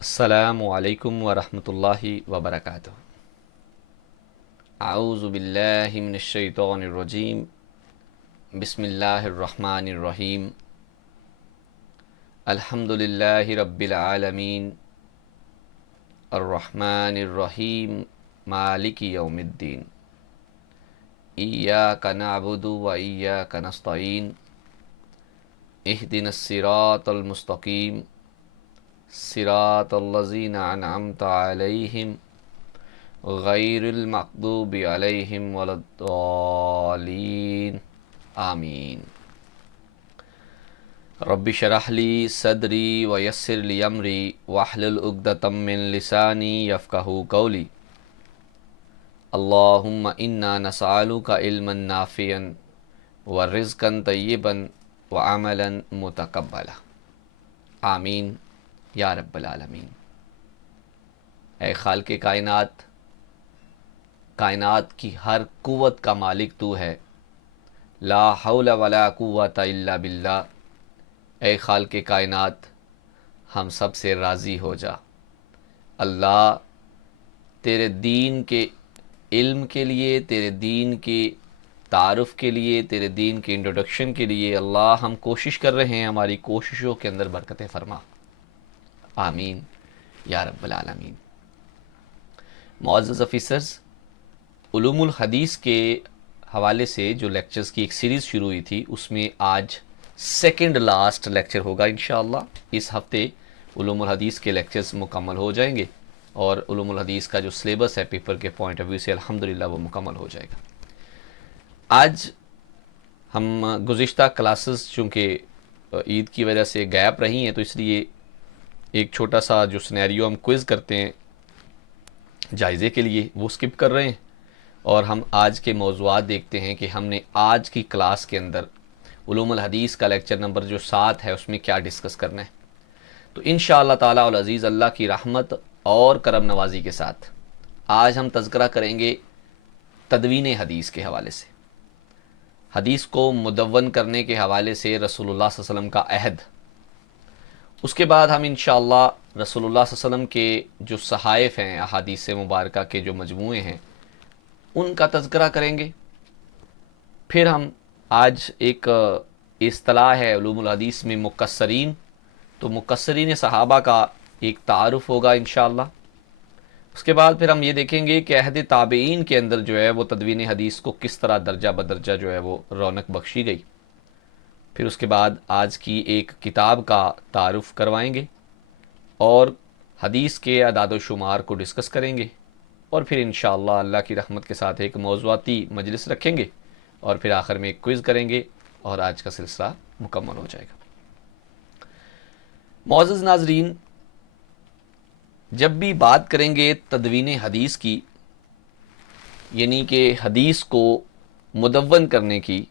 السلام علیکم ورحمۃ اللہ وبرکاتہ۔ اعوذ باللہ من الشیطان الرجیم، بسم اللہ الرحمن الرحیم۔ الحمد للہ رب العالمین، الرحمن الرحیم، مالک یوم الدین، ایاک نعبد و ایاک نستعین، اہدنا الصراط المستقیم، صراط الذین انعمت علیہم غیر المغضوب علیہم ولا الضالین، آمین۔ رب اشرح لی صدری ویسر لی امری واحلل عقدۃ من لسانی یفقہوا قولی۔ اللہم انا نسألک علما نافعا ورزقا طیبا وعملا متقبلا، آمین یا رب العالمین۔ اے خالق کائنات، کائنات کی ہر قوت کا مالک تو ہے، لا حول ولا قوت الا باللہ۔ اے خالق کائنات، ہم سب سے راضی ہو جا اللہ۔ تیرے دین کے علم کے لیے، تیرے دین کے تعارف کے لیے، تیرے دین کے انٹروڈکشن کے لیے اللہ ہم کوشش کر رہے ہیں، ہماری کوششوں کے اندر برکت فرما، آمین یا رب العالمین۔ معزز آفیسرز، علوم الحدیث کے حوالے سے جو لیکچرز کی ایک سیریز شروع ہوئی تھی، اس میں آج سیکنڈ لاسٹ لیکچر ہوگا انشاءاللہ۔ اس ہفتے علوم الحدیث کے لیکچرز مکمل ہو جائیں گے اور علوم الحدیث کا جو سلیبس ہے پیپر کے پوائنٹ آف ویو سے الحمدللہ وہ مکمل ہو جائے گا۔ آج ہم گزشتہ کلاسز چونکہ عید کی وجہ سے گیپ رہی ہیں، تو اس لیے ایک چھوٹا سا جو سنیریو ہم کوئز کرتے ہیں جائزے کے لیے، وہ سکپ کر رہے ہیں، اور ہم آج کے موضوعات دیکھتے ہیں کہ ہم نے آج کی کلاس کے اندر علوم الحدیث کا لیکچر نمبر جو 7 ہے اس میں کیا ڈسکس کرنا ہے۔ تو انشاءاللہ تعالی العزیز اللہ کی رحمت اور کرم نوازی کے ساتھ آج ہم تذکرہ کریں گے تدوین حدیث کے حوالے سے، حدیث کو مدون کرنے کے حوالے سے رسول اللہ صلی اللہ علیہ وسلم کا عہد۔ اس کے بعد ہم انشاءاللہ رسول اللہ صلی اللہ علیہ وسلم کے جو صحائف ہیں، احادیث مبارکہ کے جو مجموعے ہیں، ان کا تذکرہ کریں گے۔ پھر ہم آج ایک اصطلاح ہے علوم الحدیث میں مقصرین، تو مقصرین صحابہ کا ایک تعارف ہوگا انشاءاللہ۔ اس کے بعد پھر ہم یہ دیکھیں گے کہ عہد تابعین کے اندر جو ہے وہ تدوین حدیث کو کس طرح درجہ بدرجہ جو ہے وہ رونق بخشی گئی۔ پھر اس کے بعد آج کی ایک کتاب کا تعارف کروائیں گے اور حدیث کے اعداد و شمار کو ڈسکس کریں گے، اور پھر انشاءاللہ اللہ کی رحمت کے ساتھ ایک موضوعاتی مجلس رکھیں گے، اور پھر آخر میں ایک کوئز کریں گے اور آج کا سلسلہ مکمل ہو جائے گا۔ معزز ناظرین، جب بھی بات کریں گے تدوین حدیث کی، یعنی کہ حدیث کو مدون کرنے کی،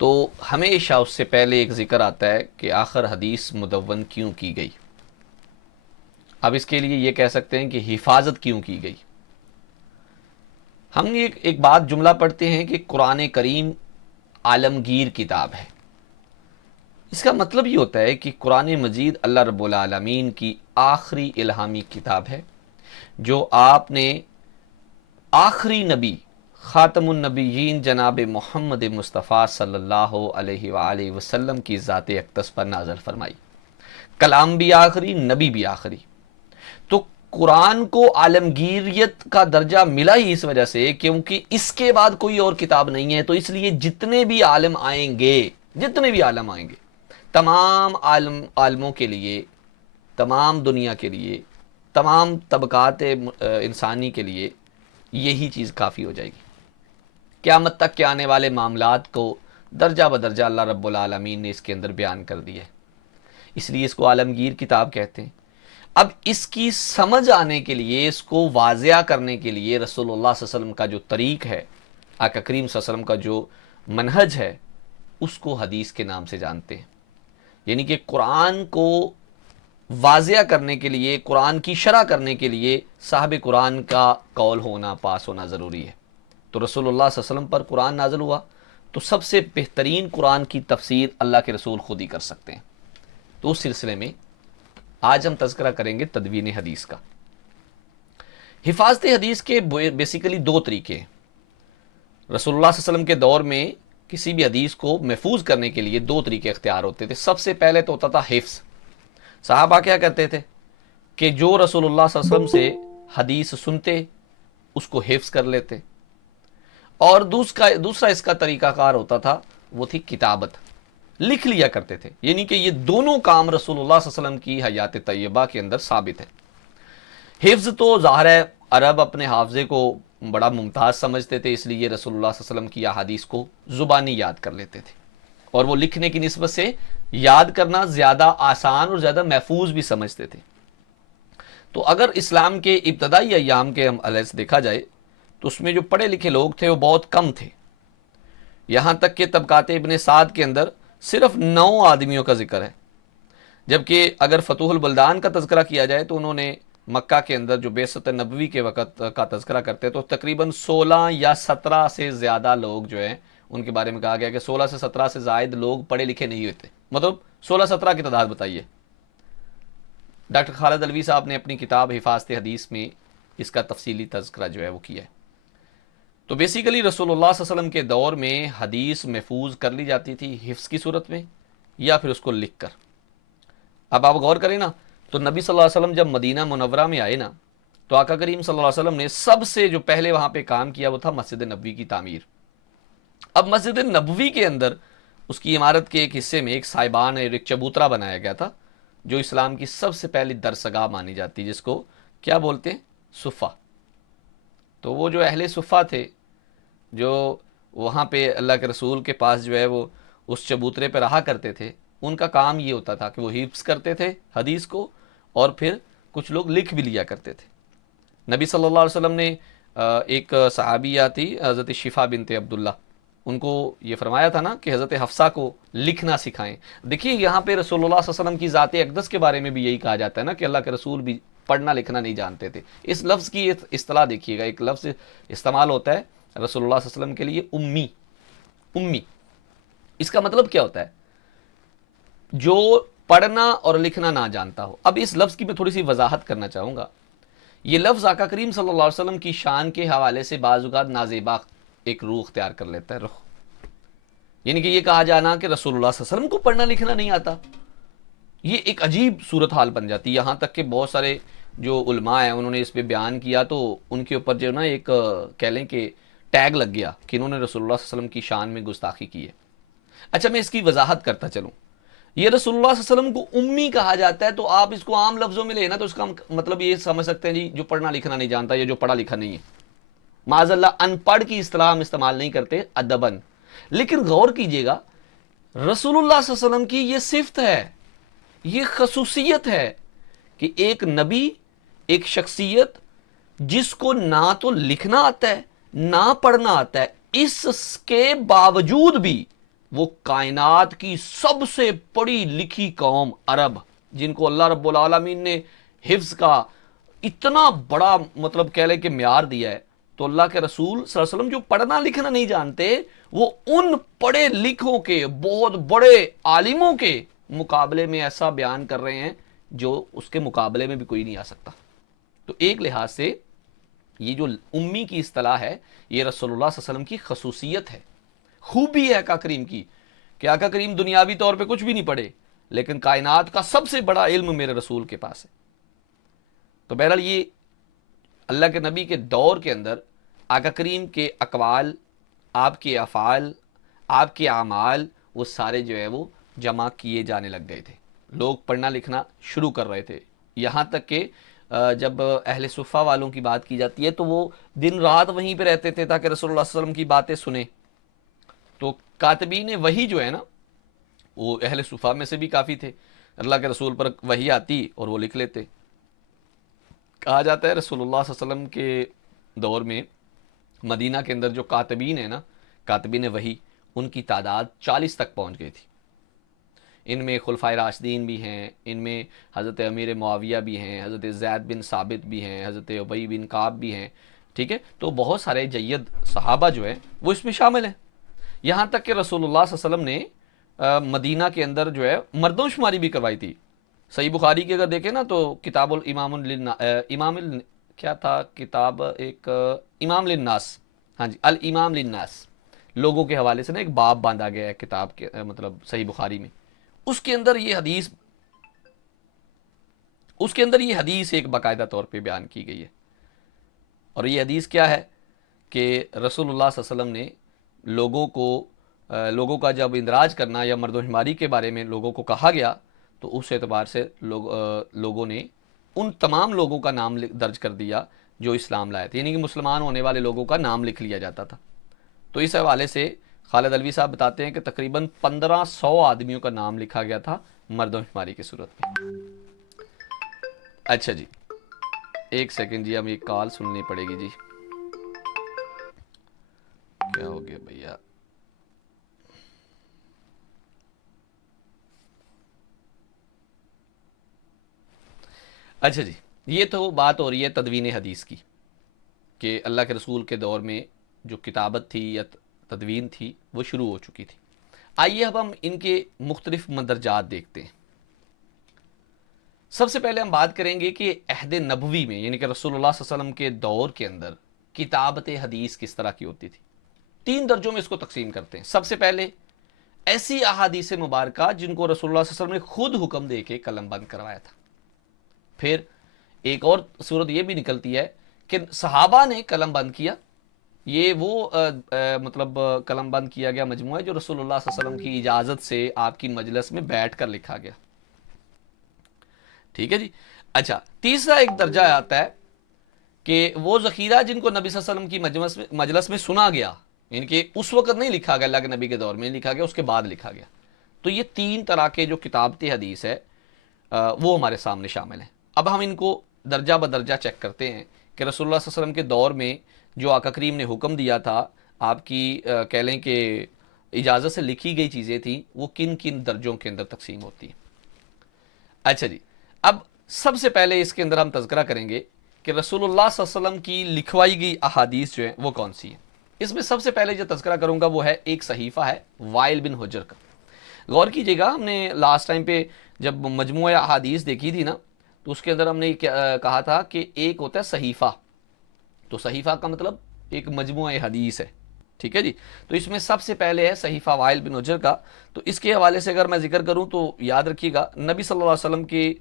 تو ہمیشہ اس سے پہلے ایک ذکر آتا ہے کہ آخر حدیث مدون کیوں کی گئی۔ اب اس کے لیے یہ کہہ سکتے ہیں کہ حفاظت کیوں کی گئی۔ ہم نے ایک بات جملہ پڑھتے ہیں کہ قرآن کریم عالمگیر کتاب ہے۔ اس کا مطلب یہ ہوتا ہے کہ قرآن مجید اللہ رب العالمین کی آخری الہامی کتاب ہے، جو آپ نے آخری نبی خاتم النبیین جناب محمد مصطفیٰ صلی اللہ علیہ وآلہ وسلم کی ذات اقدس پر نازل فرمائی۔ کلام بھی آخری، نبی بھی آخری۔ تو قرآن کو عالمگیریت کا درجہ ملا ہی اس وجہ سے کیونکہ اس کے بعد کوئی اور کتاب نہیں ہے، تو اس لیے جتنے بھی عالم آئیں گے، تمام عالموں کے لیے، تمام دنیا کے لیے، تمام طبقات انسانی کے لیے یہی چیز کافی ہو جائے گی۔ قیامت تک کے آنے والے معاملات کو درجہ بدرجہ اللہ رب العالمین نے اس کے اندر بیان کر دیا ہے، اس لیے اس کو عالمگیر کتاب کہتے ہیں۔ اب اس کی سمجھ آنے کے لیے، اس کو واضح کرنے کے لیے رسول اللہ صلی اللہ علیہ وسلم کا جو طریق ہے، آقا کریم صلی اللہ علیہ وسلم کا جو منہج ہے، اس کو حدیث کے نام سے جانتے ہیں۔ یعنی کہ قرآن کو واضح کرنے کے لیے، قرآن کی شرح کرنے کے لیے صاحب قرآن کا قول ہونا، پاس ہونا ضروری ہے۔ تو رسول اللہ صلی اللہ علیہ وسلم پر قرآن نازل ہوا، تو سب سے بہترین قرآن کی تفسیر اللہ کے رسول خود ہی کر سکتے ہیں۔ تو اس سلسلے میں آج ہم تذکرہ کریں گے تدوین حدیث کا۔ حفاظت حدیث کے بیسیکلی دو طریقے ہیں۔ رسول اللہ صلی اللہ علیہ وسلم کے دور میں کسی بھی حدیث کو محفوظ کرنے کے لیے دو طریقے اختیار ہوتے تھے۔ سب سے پہلے تو ہوتا تھا حفظ۔ صحابہ کیا کرتے تھے کہ جو رسول اللہ صلی اللہ علیہ وسلم سے حدیث سنتے اس کو حفظ کر لیتے، اور دوسرا اس کا طریقہ کار ہوتا تھا وہ تھی کتابت، لکھ لیا کرتے تھے۔ یعنی کہ یہ دونوں کام رسول اللہ صلی اللہ علیہ وسلم کی حیات طیبہ کے اندر ثابت ہیں۔ حفظ تو ظاہر ہے عرب اپنے حافظے کو بڑا ممتاز سمجھتے تھے، اس لیے رسول اللہ صلی اللہ علیہ وسلم کی احادیث کو زبانی یاد کر لیتے تھے، اور وہ لکھنے کی نسبت سے یاد کرنا زیادہ آسان اور زیادہ محفوظ بھی سمجھتے تھے۔ تو اگر اسلام کے ابتدائی ایام کے حوالے سے دیکھا جائے تو اس میں جو پڑھے لکھے لوگ تھے وہ بہت کم تھے۔ یہاں تک کہ طبقات ابن سعد کے اندر صرف 9 آدمیوں کا ذکر ہے، جبکہ اگر فتوح البلدان کا تذکرہ کیا جائے تو انہوں نے مکہ کے اندر جو بعثت نبوی کے وقت کا تذکرہ کرتے تو تقریباً 16 یا 17 سے زیادہ لوگ جو ہیں ان کے بارے میں کہا گیا کہ 16 سے 17 سے زائد لوگ پڑھے لکھے نہیں ہوتے، مطلب 16-17 کی تعداد بتائیے۔ ڈاکٹر خالد علوی صاحب نے اپنی کتاب حفاظت حدیث میں اس کا تفصیلی تذکرہ جو ہے وہ کیا ہے۔ تو بیسیکلی رسول اللہ صلی اللہ علیہ وسلم کے دور میں حدیث محفوظ کر لی جاتی تھی حفظ کی صورت میں یا پھر اس کو لکھ کر۔ اب آپ غور کریں نا، تو نبی صلی اللہ علیہ وسلم جب مدینہ منورہ میں آئے نا تو آقا کریم صلی اللہ علیہ وسلم نے سب سے جو پہلے وہاں پہ کام کیا وہ تھا مسجد نبوی کی تعمیر۔ اب مسجد نبوی کے اندر اس کی عمارت کے ایک حصے میں ایک سائبان اور ایک چبوترا بنایا گیا تھا جو اسلام کی سب سے پہلی درسگاہ مانی جاتی، جس کو کیا بولتے ہیں؟ صفہ۔ تو وہ جو اہل صفہ تھے جو وہاں پہ اللہ کے رسول کے پاس جو ہے وہ اس چبوترے پہ رہا کرتے تھے، ان کا کام یہ ہوتا تھا کہ وہ حفظ کرتے تھے حدیث کو، اور پھر کچھ لوگ لکھ بھی لیا کرتے تھے۔ نبی صلی اللہ علیہ وسلم نے ایک صحابیہ تھی حضرت شفا بنت عبداللہ، ان کو یہ فرمایا تھا نا کہ حضرت حفصہ کو لکھنا سکھائیں۔ دیکھیے یہاں پہ رسول اللہ صلی اللہ علیہ وسلم کی ذات اقدس کے بارے میں بھی یہی کہا جاتا ہے نا کہ اللہ کے رسول بھی پڑھنا لکھنا نہیں جانتے تھے۔ اس لفظ کی اصطلاح دیکھیے گا، ایک لفظ استعمال ہوتا ہے رسول اللہ صلی اللہ علیہ وسلم کے لیے، امی۔ امی اس کا مطلب کیا ہوتا ہے؟ جو پڑھنا اور لکھنا نہ جانتا ہو۔ اب اس لفظ کی میں تھوڑی سی وضاحت کرنا چاہوں گا۔ یہ لفظ آقا کریم صلی اللہ علیہ وسلم کی شان کے حوالے سے بعض اوقات نازیبا ایک روح اختیار کر لیتا ہے، رخ، یعنی کہ یہ کہا جانا کہ رسول اللہ صلی اللہ علیہ وسلم کو پڑھنا لکھنا نہیں آتا، یہ ایک عجیب صورتحال بن جاتی ہے۔ یہاں تک کہ بہت سارے جو علماء ہیں انہوں نے اس پہ بیان کیا تو ان کے اوپر جو نا ایک کہہ لیں کہ ٹیگ لگ گیا کہ انہوں نے رسول اللہ صلی اللہ علیہ وسلم کی شان میں گستاخی کی ہے۔ اچھا میں اس کی وضاحت کرتا چلوں۔ یہ رسول اللہ صلی اللہ علیہ وسلم کو امی کہا جاتا ہے تو آپ اس کو عام لفظوں میں لینا تو اس کا مطلب یہ سمجھ سکتے ہیں جی جو پڑھنا لکھنا نہیں جانتا یا جو پڑھا لکھا نہیں ہے۔ معاذ اللہ ان پڑھ کی اصطلاح ہم استعمال نہیں کرتے ادبن، لیکن غور کیجئے گا رسول اللہ صلی اللہ علیہ وسلم کی یہ صفت ہے، یہ خصوصیت ہے کہ ایک نبی، ایک شخصیت جس کو نہ تو لکھنا آتا ہے نہ پڑھنا آتا ہے، اس کے باوجود بھی وہ کائنات کی سب سے پڑھی لکھی قوم عرب، جن کو اللہ رب العالمین نے حفظ کا اتنا بڑا مطلب کہہ لیں کہ معیار دیا ہے، تو اللہ کے رسول صلی اللہ علیہ وسلم جو پڑھنا لکھنا نہیں جانتے وہ ان پڑھے لکھوں کے بہت بڑے عالموں کے مقابلے میں ایسا بیان کر رہے ہیں جو اس کے مقابلے میں بھی کوئی نہیں آ سکتا۔ تو ایک لحاظ سے یہ جو امی کی اصطلاح ہے یہ رسول اللہ صلی اللہ علیہ وسلم کی خصوصیت ہے، خوبی ہے آقا کریم کی کہ آقا کریم دنیاوی طور پہ کچھ بھی نہیں پڑھے لیکن کائنات کا سب سے بڑا علم میرے رسول کے پاس ہے۔ تو بہرحال یہ اللہ کے نبی کے دور کے اندر آقا کریم کے اقوال، آپ کے افعال، آپ کے اعمال وہ سارے جو ہے وہ جمع کیے جانے لگ گئے تھے، لوگ پڑھنا لکھنا شروع کر رہے تھے۔ یہاں تک کہ جب اہل صفہ والوں کی بات کی جاتی ہے تو وہ دن رات وہیں پہ رہتے تھے تاکہ رسول اللہ صلی اللہ علیہ وسلم کی باتیں سنیں۔ تو کاتبین وحی جو ہے نا وہ اہل صفہ میں سے بھی کافی تھے، اللہ کے رسول پر وحی آتی اور وہ لکھ لیتے۔ کہا جاتا ہے رسول اللہ صلی اللہ علیہ وسلم کے دور میں مدینہ کے اندر جو کاتبین ہیں نا، کاتبین وحی، ان کی تعداد 40 تک پہنچ گئی تھی۔ ان میں خلفائے راشدین بھی ہیں، ان میں حضرت امیر معاویہ بھی ہیں، حضرت زید بن ثابت بھی ہیں، حضرت ابی بن کعب بھی ہیں، ٹھیک ہے۔ تو بہت سارے جید صحابہ جو ہیں وہ اس میں شامل ہیں۔ یہاں تک کہ رسول اللہ صلی اللہ علیہ وسلم نے مدینہ کے اندر جو ہے مردوں شماری بھی کروائی تھی صحیح بخاری کی اگر دیکھیں نا تو کتاب الامام امام کیا تھا کتاب ایک امام للناس، ہاں جی الامام للناس، لوگوں کے حوالے سے نا ایک باب باندھا گیا ہے کتاب کے مطلب صحیح بخاری میں، اس کے اندر یہ حدیث ایک باقاعدہ طور پہ بیان کی گئی ہے. اور یہ حدیث کیا ہے کہ رسول اللہ صلی اللہ علیہ وسلم نے لوگوں کا جب اندراج کرنا یا مرد و شماری کے بارے میں لوگوں کو کہا گیا تو اس اعتبار سے لوگوں نے ان تمام لوگوں کا نام درج کر دیا جو اسلام لائے تھے، یعنی کہ مسلمان ہونے والے لوگوں کا نام لکھ لیا جاتا تھا. تو اس حوالے سے خالد الوی صاحب بتاتے ہیں کہ تقریباً 1500 آدمیوں کا نام لکھا گیا تھا مردم شماری کی صورت میں. اچھا جی ایک سیکنڈ جی، ہمیں ایک کال سننی پڑے گی جی. کیا ہو گیا بھیا؟ اچھا جی، یہ تو بات ہو رہی ہے تدوین حدیث کی کہ اللہ کے رسول کے دور میں جو کتابت تھی یا تدوین تھی وہ شروع ہو چکی تھی. آئیے اب ہم ان کے مختلف مندرجات دیکھتے ہیں. سب سے پہلے ہم بات کریں گے کہ عہد نبوی میں یعنی کہ رسول اللہ صلی اللہ علیہ وسلم کے دور کے اندر کتابت حدیث کس طرح کی ہوتی تھی. 3 درجوں میں اس کو تقسیم کرتے ہیں. سب سے پہلے ایسی احادیث مبارکہ جن کو رسول اللہ صلی اللہ علیہ وسلم نے خود حکم دے کے قلم بند کروایا تھا. پھر ایک اور صورت یہ بھی نکلتی ہے کہ صحابہ نے قلم بند کیا، یہ وہ مطلب قلم بند کیا گیا مجموعہ ہے جو رسول اللہ صلی اللہ علیہ وسلم کی اجازت سے آپ کی مجلس میں بیٹھ کر لکھا گیا. ٹھیک ہے جی. اچھا تیسرا ایک درجہ آتا ہے کہ وہ ذخیرہ جن کو نبی صلی اللہ علیہ وسلم کی مجلس میں سنا گیا، یعنی کہ اس وقت نہیں لکھا گیا، اللہ کے نبی کے دور میں لکھا گیا، اس کے بعد لکھا گیا. تو یہ 3 طرح کے جو کتابت حدیث ہے وہ ہمارے سامنے شامل ہیں. اب ہم ان کو درجہ بدرجہ چیک کرتے ہیں کہ رسول اللہ صلی اللہ علیہ وسلم کے دور میں جو آقا کریم نے حکم دیا تھا، آپ کی کہہ لیں کہ اجازت سے لکھی گئی چیزیں تھیں، وہ کن کن درجوں کے اندر تقسیم ہوتی ہیں. اچھا جی، اب سب سے پہلے اس کے اندر ہم تذکرہ کریں گے کہ رسول اللہ صلی اللہ علیہ وسلم کی لکھوائی گئی احادیث جو ہیں وہ کون سی ہیں. اس میں سب سے پہلے جو تذکرہ کروں گا وہ ہے ایک صحیفہ ہے وائل بن حجر کا. غور کیجئے گا، ہم نے لاسٹ ٹائم پہ جب مجموعہ احادیث دیکھی تھی نا تو اس کے اندر ہم نے کہا تھا کہ ایک ہوتا ہے صحیفہ، تو صحیفہ کا مطلب ایک مجموعہ حدیث ہے. ٹھیک ہے جی. تو اس میں سب سے پہلے ہے صحیفہ وائل بن حجر کا. تو اس کے حوالے سے اگر میں ذکر کروں تو یاد رکھیے گا نبی صلی اللہ علیہ وسلم کے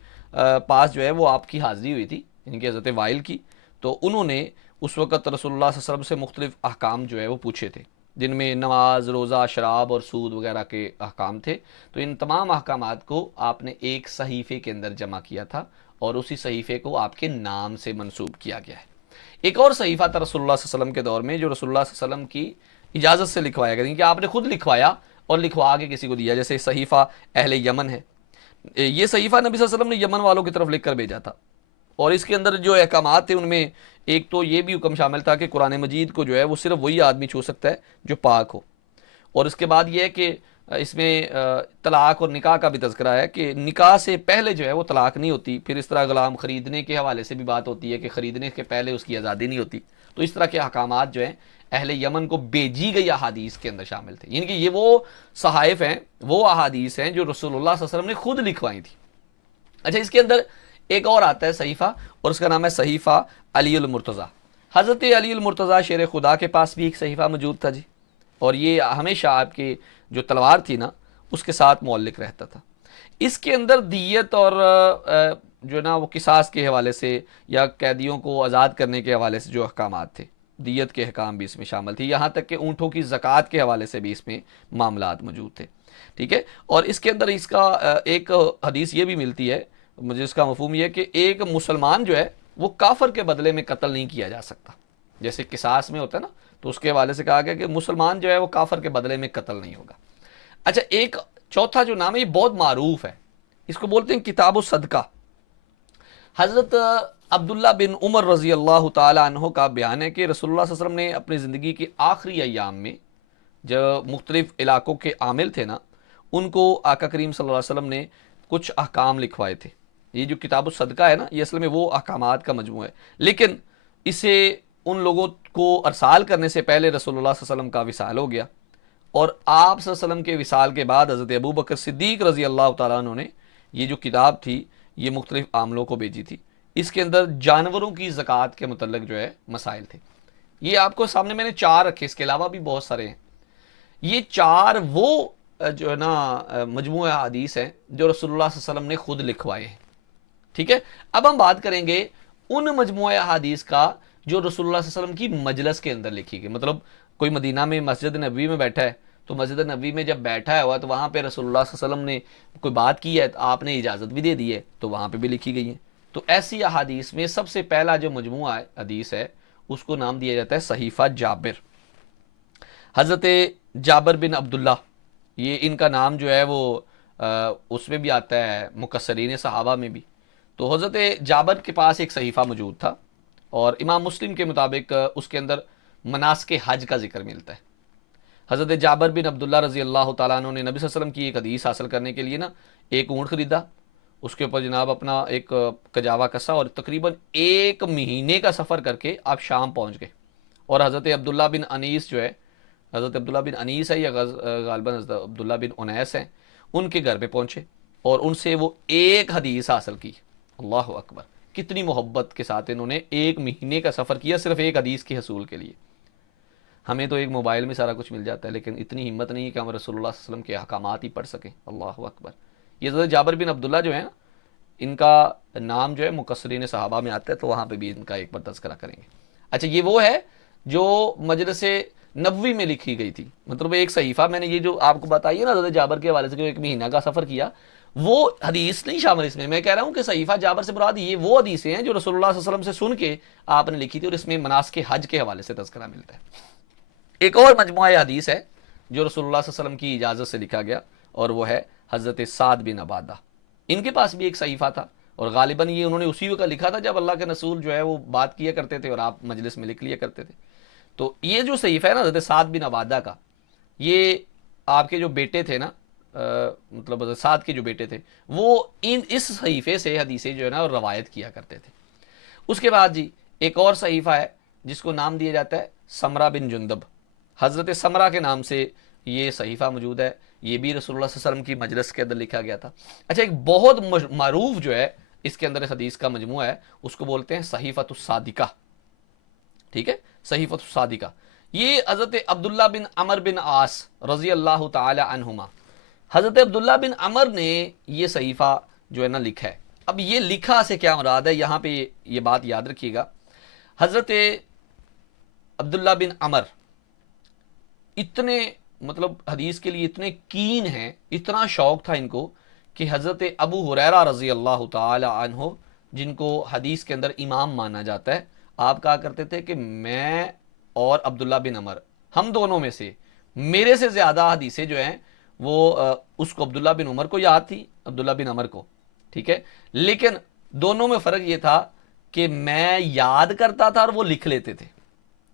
پاس جو ہے وہ آپ کی حاضری ہوئی تھی، یعنی کہ حضرت وائل کی. تو انہوں نے اس وقت رسول اللہ صلی اللہ علیہ وسلم سے مختلف احکام جو ہے وہ پوچھے تھے، جن میں نماز، روزہ، شراب اور سود وغیرہ کے احکام تھے. تو ان تمام احکامات کو آپ نے ایک صحیفے کے اندر جمع کیا تھا اور اسی صحیفے کو آپ کے نام سے منسوب کیا گیا ہے. ایک اور صحیفہ تھا رسول اللہ صلی اللہ علیہ وسلم کے دور میں جو رسول اللہ صلی اللہ علیہ وسلم کی اجازت سے لکھوایا گیا، کہ آپ نے خود لکھوایا اور لکھوا کے کسی کو دیا، جیسے صحیفہ اہل یمن ہے. یہ صحیفہ نبی صلی اللہ علیہ وسلم نے یمن والوں کی طرف لکھ کر بھیجا تھا، اور اس کے اندر جو احکامات تھے ان میں ایک تو یہ بھی حکم شامل تھا کہ قرآن مجید کو جو ہے وہ صرف وہی آدمی چھو سکتا ہے جو پاک ہو. اور اس کے بعد یہ ہے کہ اس میں طلاق اور نکاح کا بھی تذکرہ ہے کہ نکاح سے پہلے جو ہے وہ طلاق نہیں ہوتی. پھر اس طرح غلام خریدنے کے حوالے سے بھی بات ہوتی ہے کہ خریدنے کے پہلے اس کی آزادی نہیں ہوتی. تو اس طرح کے احکامات جو ہیں اہل یمن کو بھیجی گئی احادیث کے اندر شامل تھے، یعنی کہ یہ وہ صحائف ہیں، وہ احادیث ہیں جو رسول اللہ صلی اللہ علیہ وسلم نے خود لکھوائی تھی. اچھا اس کے اندر ایک اور آتا ہے صحیفہ، اور اس کا نام ہے صحیفہ علی المرتضیٰ. حضرت علی المرتضیٰ شیر خدا کے پاس بھی ایک صحیفہ موجود تھا جی، اور یہ ہمیشہ آپ کی جو تلوار تھی نا اس کے ساتھ معلق رہتا تھا. اس کے اندر دیت اور جو نا وہ قصاص کے حوالے سے یا قیدیوں کو آزاد کرنے کے حوالے سے جو احکامات تھے، دیت کے احکام بھی اس میں شامل تھی، یہاں تک کہ اونٹوں کی زکوٰۃ کے حوالے سے بھی اس میں معاملات موجود تھے. ٹھیک ہے. اور اس کے اندر اس کا ایک حدیث یہ بھی ملتی ہے، مجھے اس کا مفہوم یہ ہے کہ ایک مسلمان جو ہے وہ کافر کے بدلے میں قتل نہیں کیا جا سکتا، جیسے قصاص میں ہوتا ہے نا، تو اس کے حوالے سے کہا گیا کہ مسلمان جو ہے وہ کافر کے بدلے میں قتل نہیں ہوگا. اچھا ایک چوتھا جو نام ہے یہ بہت معروف ہے، اس کو بولتے ہیں کتاب الصدقہ. حضرت عبداللہ بن عمر رضی اللہ تعالی عنہ کا بیان ہے کہ رسول اللہ صلی اللہ علیہ وسلم نے اپنی زندگی کے آخری ایام میں جو مختلف علاقوں کے عامل تھے نا ان کو آقا کریم صلی اللہ علیہ وسلم نے کچھ احکام لکھوائے تھے. یہ جو کتاب الصدقہ ہے نا یہ اصل میں وہ احکامات کا مجموعہ ہے، لیکن اسے ان لوگوں کو ارسال کرنے سے پہلے رسول اللہ صلی اللہ علیہ وسلم کا وصال ہو گیا، اور آپ صلی اللہ علیہ وسلم کے وصال کے بعد حضرت ابو بکر صدیق رضی اللہ تعالیٰ عنہ نے یہ جو کتاب تھی یہ مختلف عاملوں کو بھیجی تھی. اس کے اندر جانوروں کی زکوٰۃ کے متعلق جو ہے مسائل تھے. یہ آپ کو سامنے میں نے 4 رکھے، اس کے علاوہ بھی بہت سارے ہیں. یہ 4 وہ جو ہے نا مجموعہ حدیث ہیں جو رسول اللہ صلی اللہ علیہ وسلم نے خود لکھوائے ہیں. ٹھیک ہے. اب ہم بات کریں گے ان مجموعہ حدیث کا جو رسول اللہ صلی اللہ علیہ وسلم کی مجلس کے اندر لکھی گئی. مطلب کوئی مدینہ میں مسجد نبوی میں بیٹھا ہے، تو مسجد نبوی میں جب بیٹھا ہوا تو وہاں پہ رسول اللہ صلی اللہ علیہ وسلم نے کوئی بات کی ہے تو آپ نے اجازت بھی دے دی ہے، تو وہاں پہ بھی لکھی گئی ہے. تو ایسی احادیث میں سب سے پہلا جو مجموعہ حدیث ہے اس کو نام دیا جاتا ہے صحیفہ جابر. حضرت جابر بن عبداللہ، یہ ان کا نام جو ہے وہ اس میں بھی آتا ہے مکثرین صحابہ میں بھی. تو حضرت جابر کے پاس ایک صحیفہ موجود تھا، اور امام مسلم کے مطابق اس کے اندر مناسک حج کا ذکر ملتا ہے. حضرت جابر بن عبداللہ رضی اللہ تعالیٰ عنہ نے نبی صلی اللہ علیہ وسلم کی ایک حدیث حاصل کرنے کے لیے نا ایک اونٹ خریدا، اس کے اوپر جناب اپنا ایک کجاوا کسا، اور تقریباً 1 مہینے کا سفر کر کے آپ شام پہنچ گئے. اور حضرت عبداللہ بن انیس جو ہے، حضرت عبداللہ بن انیس ہے یا غالباً حضرت عبداللہ بن انیس ہیں، ان کے گھر پہ پہنچے اور ان سے وہ ایک حدیث حاصل کی. اللہ اکبر، کتنی محبت کے ساتھ انہوں نے 1 مہینے کا سفر کیا صرف ایک حدیث کے حصول کے لیے. ہمیں تو ایک موبائل میں سارا کچھ مل جاتا ہے، لیکن اتنی ہمت نہیں ہے کہ ہم رسول اللہ صلی اللہ علیہ وسلم کے احکامات ہی پڑھ سکیں. اللہ اکبر. یہ حضرت جابر بن عبداللہ جو ہے نا، ان کا نام جو ہے مکثرین صحابہ میں آتا ہے، تو وہاں پہ بھی ان کا ایک بار تذکرہ کریں گے. اچھا، یہ وہ ہے جو مجلس نبوی میں لکھی گئی تھی. مطلب ایک صحیفہ میں نے یہ جو آپ کو بتائی ہے نا حضرت جابر کے حوالے سے، جو 1 مہینہ کا سفر کیا، وہ حدیث نہیں شامل اس میں. میں کہہ رہا ہوں کہ صحیفہ جابر سے مراد یہ وہ حدیثیں ہیں جو رسول اللہ صلی اللہ علیہ وسلم سے سن کے آپ نے لکھی تھی، اور اس میں مناسک حج کے حوالے سے تذکرہ ملتا ہے. ایک اور مجموعہ حدیث ہے جو رسول اللہ صلی اللہ علیہ وسلم کی اجازت سے لکھا گیا، اور وہ ہے حضرت سعد بن عبادہ. ان کے پاس بھی ایک صحیفہ تھا، اور غالباً یہ انہوں نے اسی وقت لکھا تھا جب اللہ کے رسول جو ہے وہ بات کیا کرتے تھے اور آپ مجلس میں لکھ لیا کرتے تھے. تو یہ جو صحیفہ ہے نا حضرت سعد بن عبادہ کا، یہ آپ کے جو بیٹے تھے نا، مطلب حضرت سعد کے جو بیٹے تھے، وہ اس صحیفے سے حدیثیں جو ہے نا روایت کیا کرتے تھے. اس کے بعد جی ایک اور صحیفہ ہے جس کو نام دیا جاتا ہے سمرہ بن جندب. حضرت سمرہ کے نام سے یہ صحیفہ موجود ہے. یہ بھی رسول اللہ صلی اللہ علیہ وسلم کی مجلس کے اندر لکھا گیا تھا. اچھا، ایک بہت معروف جو ہے اس کے اندر حدیث کا مجموعہ ہے، اس کو بولتے ہیں صحیفۃ الصادقہ. ٹھیک ہے، صحیفۃ الصادقہ. یہ حضرت عبداللہ بن عمر بن عاص رضی اللہ تعالی عنہما، حضرت عبداللہ بن عمر نے یہ صحیفہ جو ہے نا لکھا ہے. اب یہ لکھا سے کیا مراد ہے، یہاں پہ یہ بات یاد رکھیے گا. حضرت عبداللہ بن عمر اتنے مطلب حدیث کے لیے اتنے کین ہیں، اتنا شوق تھا ان کو، کہ حضرت ابو ہریرہ رضی اللہ تعالی عنہ، جن کو حدیث کے اندر امام مانا جاتا ہے، آپ کہا کرتے تھے کہ میں اور عبداللہ بن عمر، ہم دونوں میں سے میرے سے زیادہ حدیثیں جو ہیں وہ اس کو عبداللہ بن عمر کو یاد تھی، عبداللہ بن عمر کو. ٹھیک ہے، لیکن دونوں میں فرق یہ تھا کہ میں یاد کرتا تھا اور وہ لکھ لیتے تھے.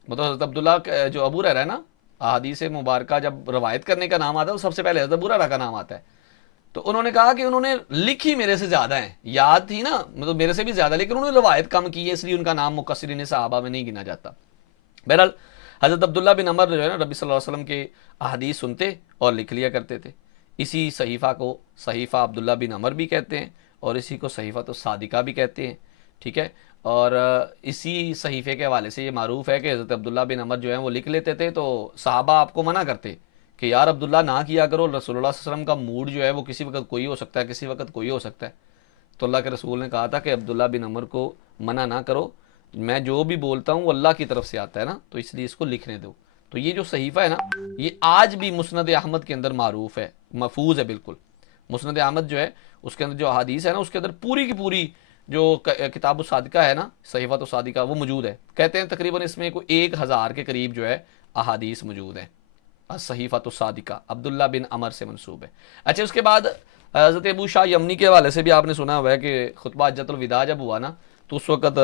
مطلب حضرت عبداللہ جو ابو ہریرہ ہے نا، احادیث مبارکہ جب روایت کرنے کا نام آتا ہے تو سب سے پہلے حضرت ابو ہریرہ کا نام آتا ہے. تو انہوں نے کہا کہ انہوں نے لکھی میرے سے زیادہ ہیں، یاد تھی نا مطلب میرے سے بھی زیادہ، لیکن انہوں نے روایت کم کی ہے، اس لیے ان کا نام مکثرین صحابہ میں نہیں گنا جاتا. بہرحال حضرت عبداللہ بن عمر جو ہے نا، نبی صلی اللہ علیہ وسلم کے احادیث سنتے اور لکھ لیا کرتے تھے. اسی صحیفہ کو صحیفہ عبداللہ بن عمر بھی کہتے ہیں، اور اسی کو صحیفۃ الصادقہ بھی کہتے ہیں. ٹھیک ہے، اور اسی صحیفے کے حوالے سے یہ معروف ہے کہ حضرت عبداللہ بن عمر جو ہیں وہ لکھ لیتے تھے، تو صحابہ آپ کو منع کرتے کہ یار عبداللہ نہ کیا کرو، رسول اللہ صلی اللہ علیہ وسلم کا موڈ جو ہے وہ کسی وقت کوئی ہو سکتا ہے، کسی وقت کوئی ہو سکتا ہے. تو اللہ کے رسول نے کہا تھا کہ عبداللہ بن عمر کو منع نہ کرو، میں جو بھی بولتا ہوں وہ اللہ کی طرف سے آتا ہے نا، تو اس لیے اس کو لکھنے دو. تو یہ جو صحیفہ ہے نا، یہ آج بھی مسند احمد کے اندر معروف ہے، محفوظ ہے بالکل. مسند احمد جو ہے اس کے اندر جو احادیث ہے نا، اس کے اندر پوری کی پوری جو کتاب الصادقہ ہے نا، صحیفۃ الصادقہ، وہ موجود ہے. کہتے ہیں تقریباً اس میں کوئی 1000 کے قریب جو ہے احادیث موجود ہیں. صحیفۃ الصادقہ عبداللہ بن عمر سے منسوب ہے. اچھا، اس کے بعد حضرت ابو شاہ یمنی کے حوالے سے بھی آپ نے سنا ہوا ہے کہ خطبہ حجۃ الوداع جب ہوا نا، تو اس وقت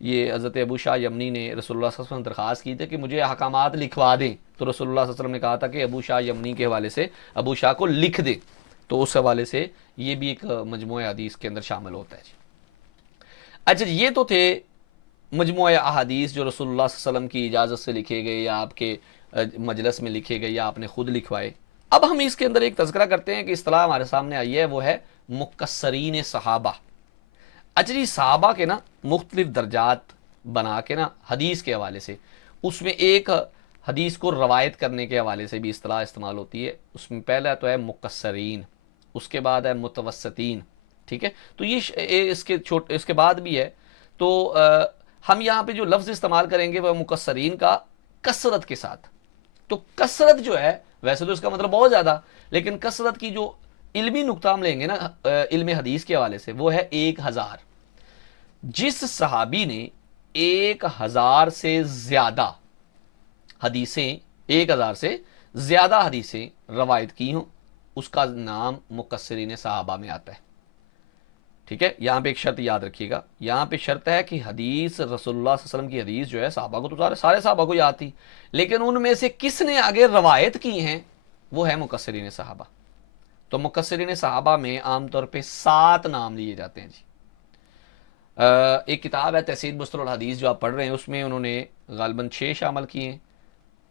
یہ حضرت ابو شاہ یمنی نے رسول اللہ صلی اللہ علیہ وسلم درخواست کی تھی کہ مجھے احکامات لکھوا دیں. تو رسول اللہ صلی اللہ علیہ وسلم نے کہا تھا کہ ابو شاہ یمنی کے حوالے سے ابو شاہ کو لکھ دیں. تو اس حوالے سے یہ بھی ایک مجموعہ حدیث کے اندر شامل ہوتا ہے. اچھا، یہ تو تھے مجموعہ احادیث جو رسول اللہ صلی اللہ علیہ وسلم کی اجازت سے لکھے گئے یا آپ کے مجلس میں لکھے گئے یا آپ نے خود لکھوائے. اب ہم اس کے اندر ایک تذکرہ کرتے ہیں کہ اصطلاح ہمارے سامنے آئی ہے، وہ ہے مکثرین صحابہ. اچھا جی، صحابہ کے نا مختلف درجات بنا کے نا حدیث کے حوالے سے، اس میں ایک حدیث کو روایت کرنے کے حوالے سے بھی اصطلاح استعمال ہوتی ہے. اس میں پہلا تو ہے مقصرین، اس کے بعد ہے متوسطین. ٹھیک ہے، تو یہ اس کے بعد بھی ہے. تو ہم یہاں پہ جو لفظ استعمال کریں گے وہ مقصرین کا کثرت کے ساتھ. تو کثرت جو ہے ویسے تو اس کا مطلب بہت زیادہ، لیکن کثرت کی جو علمی نقطہ ہم لیں گے نا علم حدیث کے حوالے سے، وہ ہے 1000. جس صحابی نے 1000 سے زیادہ حدیثیں 1000 سے زیادہ حدیثیں روایت کی ہوں، اس کا نام مقصرین صحابہ میں آتا ہے. ٹھیک ہے، یہاں پہ ایک شرط یاد رکھیے گا، یہاں پہ شرط ہے کہ حدیث رسول اللہ صلی اللہ علیہ وسلم کی حدیث جو ہے صحابہ کو تو سارے صحابہ کو یاد تھی، لیکن ان میں سے کس نے آگے روایت کی ہیں وہ ہے مقصرین صحابہ. تو مقصرین صحابہ میں عام طور پہ 7 نام لیے جاتے ہیں جی. ایک کتاب ہے تحسین مصطلح الحدیث جو آپ پڑھ رہے ہیں، اس میں انہوں نے غالباً 6 شامل کیے ہیں،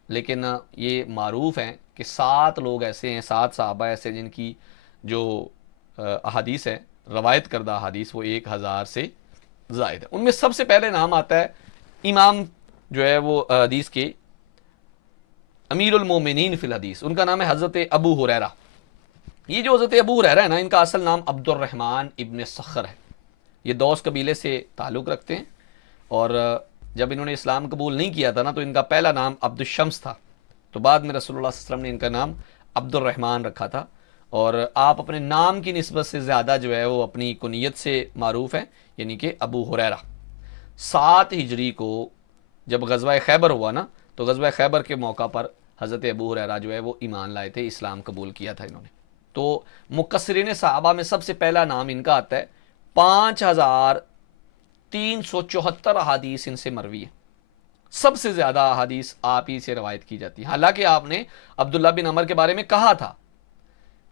لیکن یہ معروف ہیں کہ 7 لوگ ایسے ہیں، 7 صحابہ ایسے جن کی جو احادیث ہے، روایت کردہ احادیث، وہ 1000 سے زائد ہے. ان میں سب سے پہلے نام آتا ہے امام جو ہے وہ حدیث کے امیر المومنین فی الحدیث، ان کا نام ہے حضرت ابو ہریرہ. یہ جو حضرت ابو ہریرہ ہے نا، ان کا اصل نام عبد الرحمن ابن صخر ہے. یہ دوس قبیلے سے تعلق رکھتے ہیں، اور جب انہوں نے اسلام قبول نہیں کیا تھا نا تو ان کا پہلا نام عبد الشمس تھا. تو بعد میں رسول اللہ صلی اللہ علیہ وسلم نے ان کا نام عبد الرحمن رکھا تھا. اور آپ اپنے نام کی نسبت سے زیادہ جو ہے وہ اپنی کنیت سے معروف ہیں، یعنی کہ ابو ہریرہ. 7 ہجری کو جب غزوہ خیبر ہوا نا، تو غزوہ خیبر کے موقع پر حضرت ابو ہریرہ جو ہے وہ ایمان لائے تھے، اسلام قبول کیا تھا انہوں نے. تو مقصرین صحابہ میں سب سے پہلا نام ان کا آتا ہے. 5374 احادیث ان سے مروی ہے. سب سے زیادہ احادیث آپ ہی سے روایت کی جاتی ہے. حالانکہ آپ نے عبداللہ بن عمر کے بارے میں کہا تھا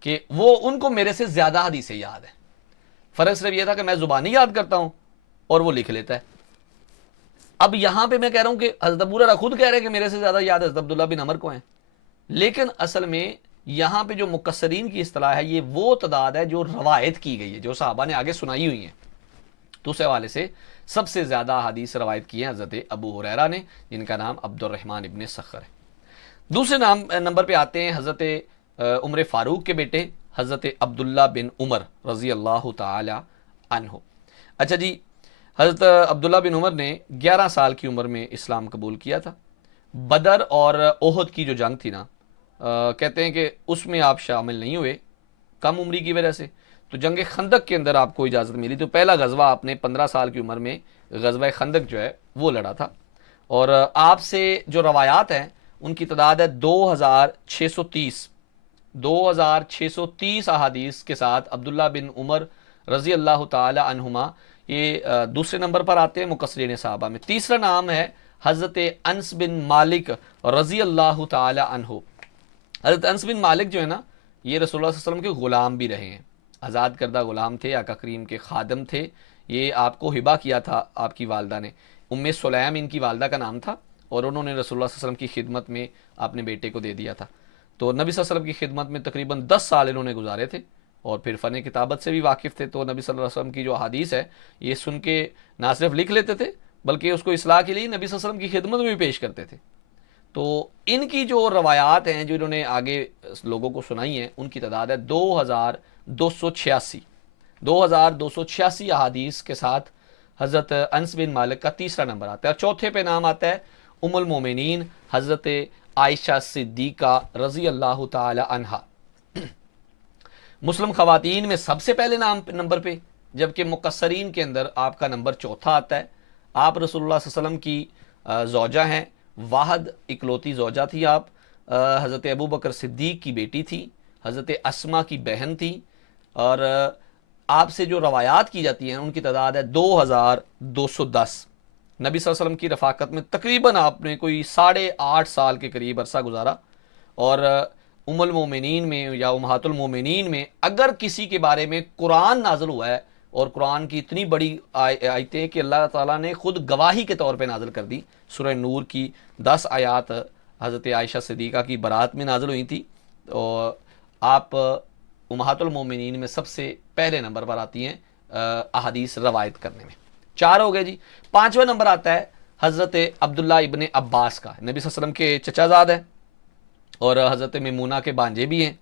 کہ وہ ان کو میرے سے زیادہ حدیثیں یاد ہیں، فرق صرف یہ تھا کہ میں زبانی یاد کرتا ہوں اور وہ لکھ لیتا ہے. اب یہاں پہ میں کہہ رہا ہوں کہ حضرت ابو ہریرہ خود کہہ رہے ہیں کہ میرے سے زیادہ یاد حضرت عبداللہ بن عمر کو ہیں، لیکن اصل میں یہاں پہ جو مقصرین کی اصطلاح ہے یہ وہ تعداد ہے جو روایت کی گئی ہے، جو صحابہ نے آگے سنائی ہوئی ہیں. تو اس حوالے سے سب سے زیادہ حدیث روایت کی ہیں حضرت ابو ہریرہ نے، جن کا نام عبد الرحمن ابن صخر ہے. دوسرے نمبر پہ آتے ہیں حضرت عمر فاروق کے بیٹے حضرت عبداللہ بن عمر رضی اللہ تعالی عنہ. اچھا جی، حضرت عبداللہ بن عمر نے 11 سال کی عمر میں اسلام قبول کیا تھا. بدر اور احد کی جو جنگ تھی نا، کہتے ہیں کہ اس میں آپ شامل نہیں ہوئے کم عمری کی وجہ سے. تو جنگ خندق کے اندر آپ کو اجازت ملی. تو پہلا غزوہ آپ نے 15 سال کی عمر میں غزوہ خندق جو ہے وہ لڑا تھا. اور آپ سے جو روایات ہیں ان کی تعداد ہے 2630 احادیث کے ساتھ عبداللہ بن عمر رضی اللہ تعالی عنہما یہ دوسرے نمبر پر آتے ہیں مقصرین صحابہ میں. تیسرا نام ہے حضرت انس بن مالک رضی اللہ تعالی عنہ. حضرت انس بن مالک جو ہے نا، یہ رسول اللہ صلی اللہ علیہ وسلم کے غلام بھی رہے ہیں، آزاد کردہ غلام تھے، آقا کریم کے خادم تھے. یہ آپ کو ہبہ کیا تھا آپ کی والدہ نے، ام سلیم ان کی والدہ کا نام تھا، اور انہوں نے رسول اللہ صلی اللہ علیہ وسلم کی خدمت میں اپنے بیٹے کو دے دیا تھا. تو نبی صلی اللہ علیہ وسلم کی خدمت میں تقریباً 10 سال انہوں نے گزارے تھے، اور پھر فن کتابت سے بھی واقف تھے. تو نبی صلی اللہ علیہ وسلم کی جو حدیث ہے یہ سن کے نہ صرف لکھ لیتے تھے بلکہ اس کو اصلاح کے لیے نبی صلی اللہ علیہ وسلم کی خدمت میں بھی پیش کرتے تھے. تو ان کی جو روایات ہیں جو انہوں نے آگے لوگوں کو سنائی ہیں ان کی تعداد ہے 2286 احادیث کے ساتھ حضرت انس بن مالک کا تیسرا نمبر آتا ہے. اور چوتھے پہ نام آتا ہے ام المومنین حضرت عائشہ صدیقہ رضی اللہ تعالی عنہا. مسلم خواتین میں سب سے پہلے نمبر پہ، جبکہ مقصرین کے اندر آپ کا نمبر چوتھا آتا ہے. آپ رسول اللہ صلی اللہ علیہ وسلم کی زوجہ ہیں، واحد اکلوتی زوجہ تھی آپ. حضرت ابو بکر صدیق کی بیٹی تھی، حضرت اسما کی بہن تھی. اور آپ سے جو روایات کی جاتی ہیں ان کی تعداد ہے 2210. نبی صلی اللہ علیہ وسلم کی رفاقت میں تقریباً آپ نے کوئی 8.5 سال کے قریب عرصہ گزارا. اور ام المومنین میں یا امہات المومنین میں اگر کسی کے بارے میں قرآن نازل ہوا ہے، اور قرآن کی اتنی بڑی آیتیں کہ اللہ تعالیٰ نے خود گواہی کے طور پہ نازل کر دی، سورہ نور کی 10 آیات حضرت عائشہ صدیقہ کی برات میں نازل ہوئی تھی. اور آپ امہات المومنین میں سب سے پہلے نمبر پر آتی ہیں احادیث روایت کرنے میں. 4 ہو گئے جی. 5واں نمبر آتا ہے حضرت عبداللہ ابن عباس کا. نبی صلی اللہ علیہ وسلم کے چچا زاد ہیں اور حضرت میمونہ کے بانجے بھی ہیں.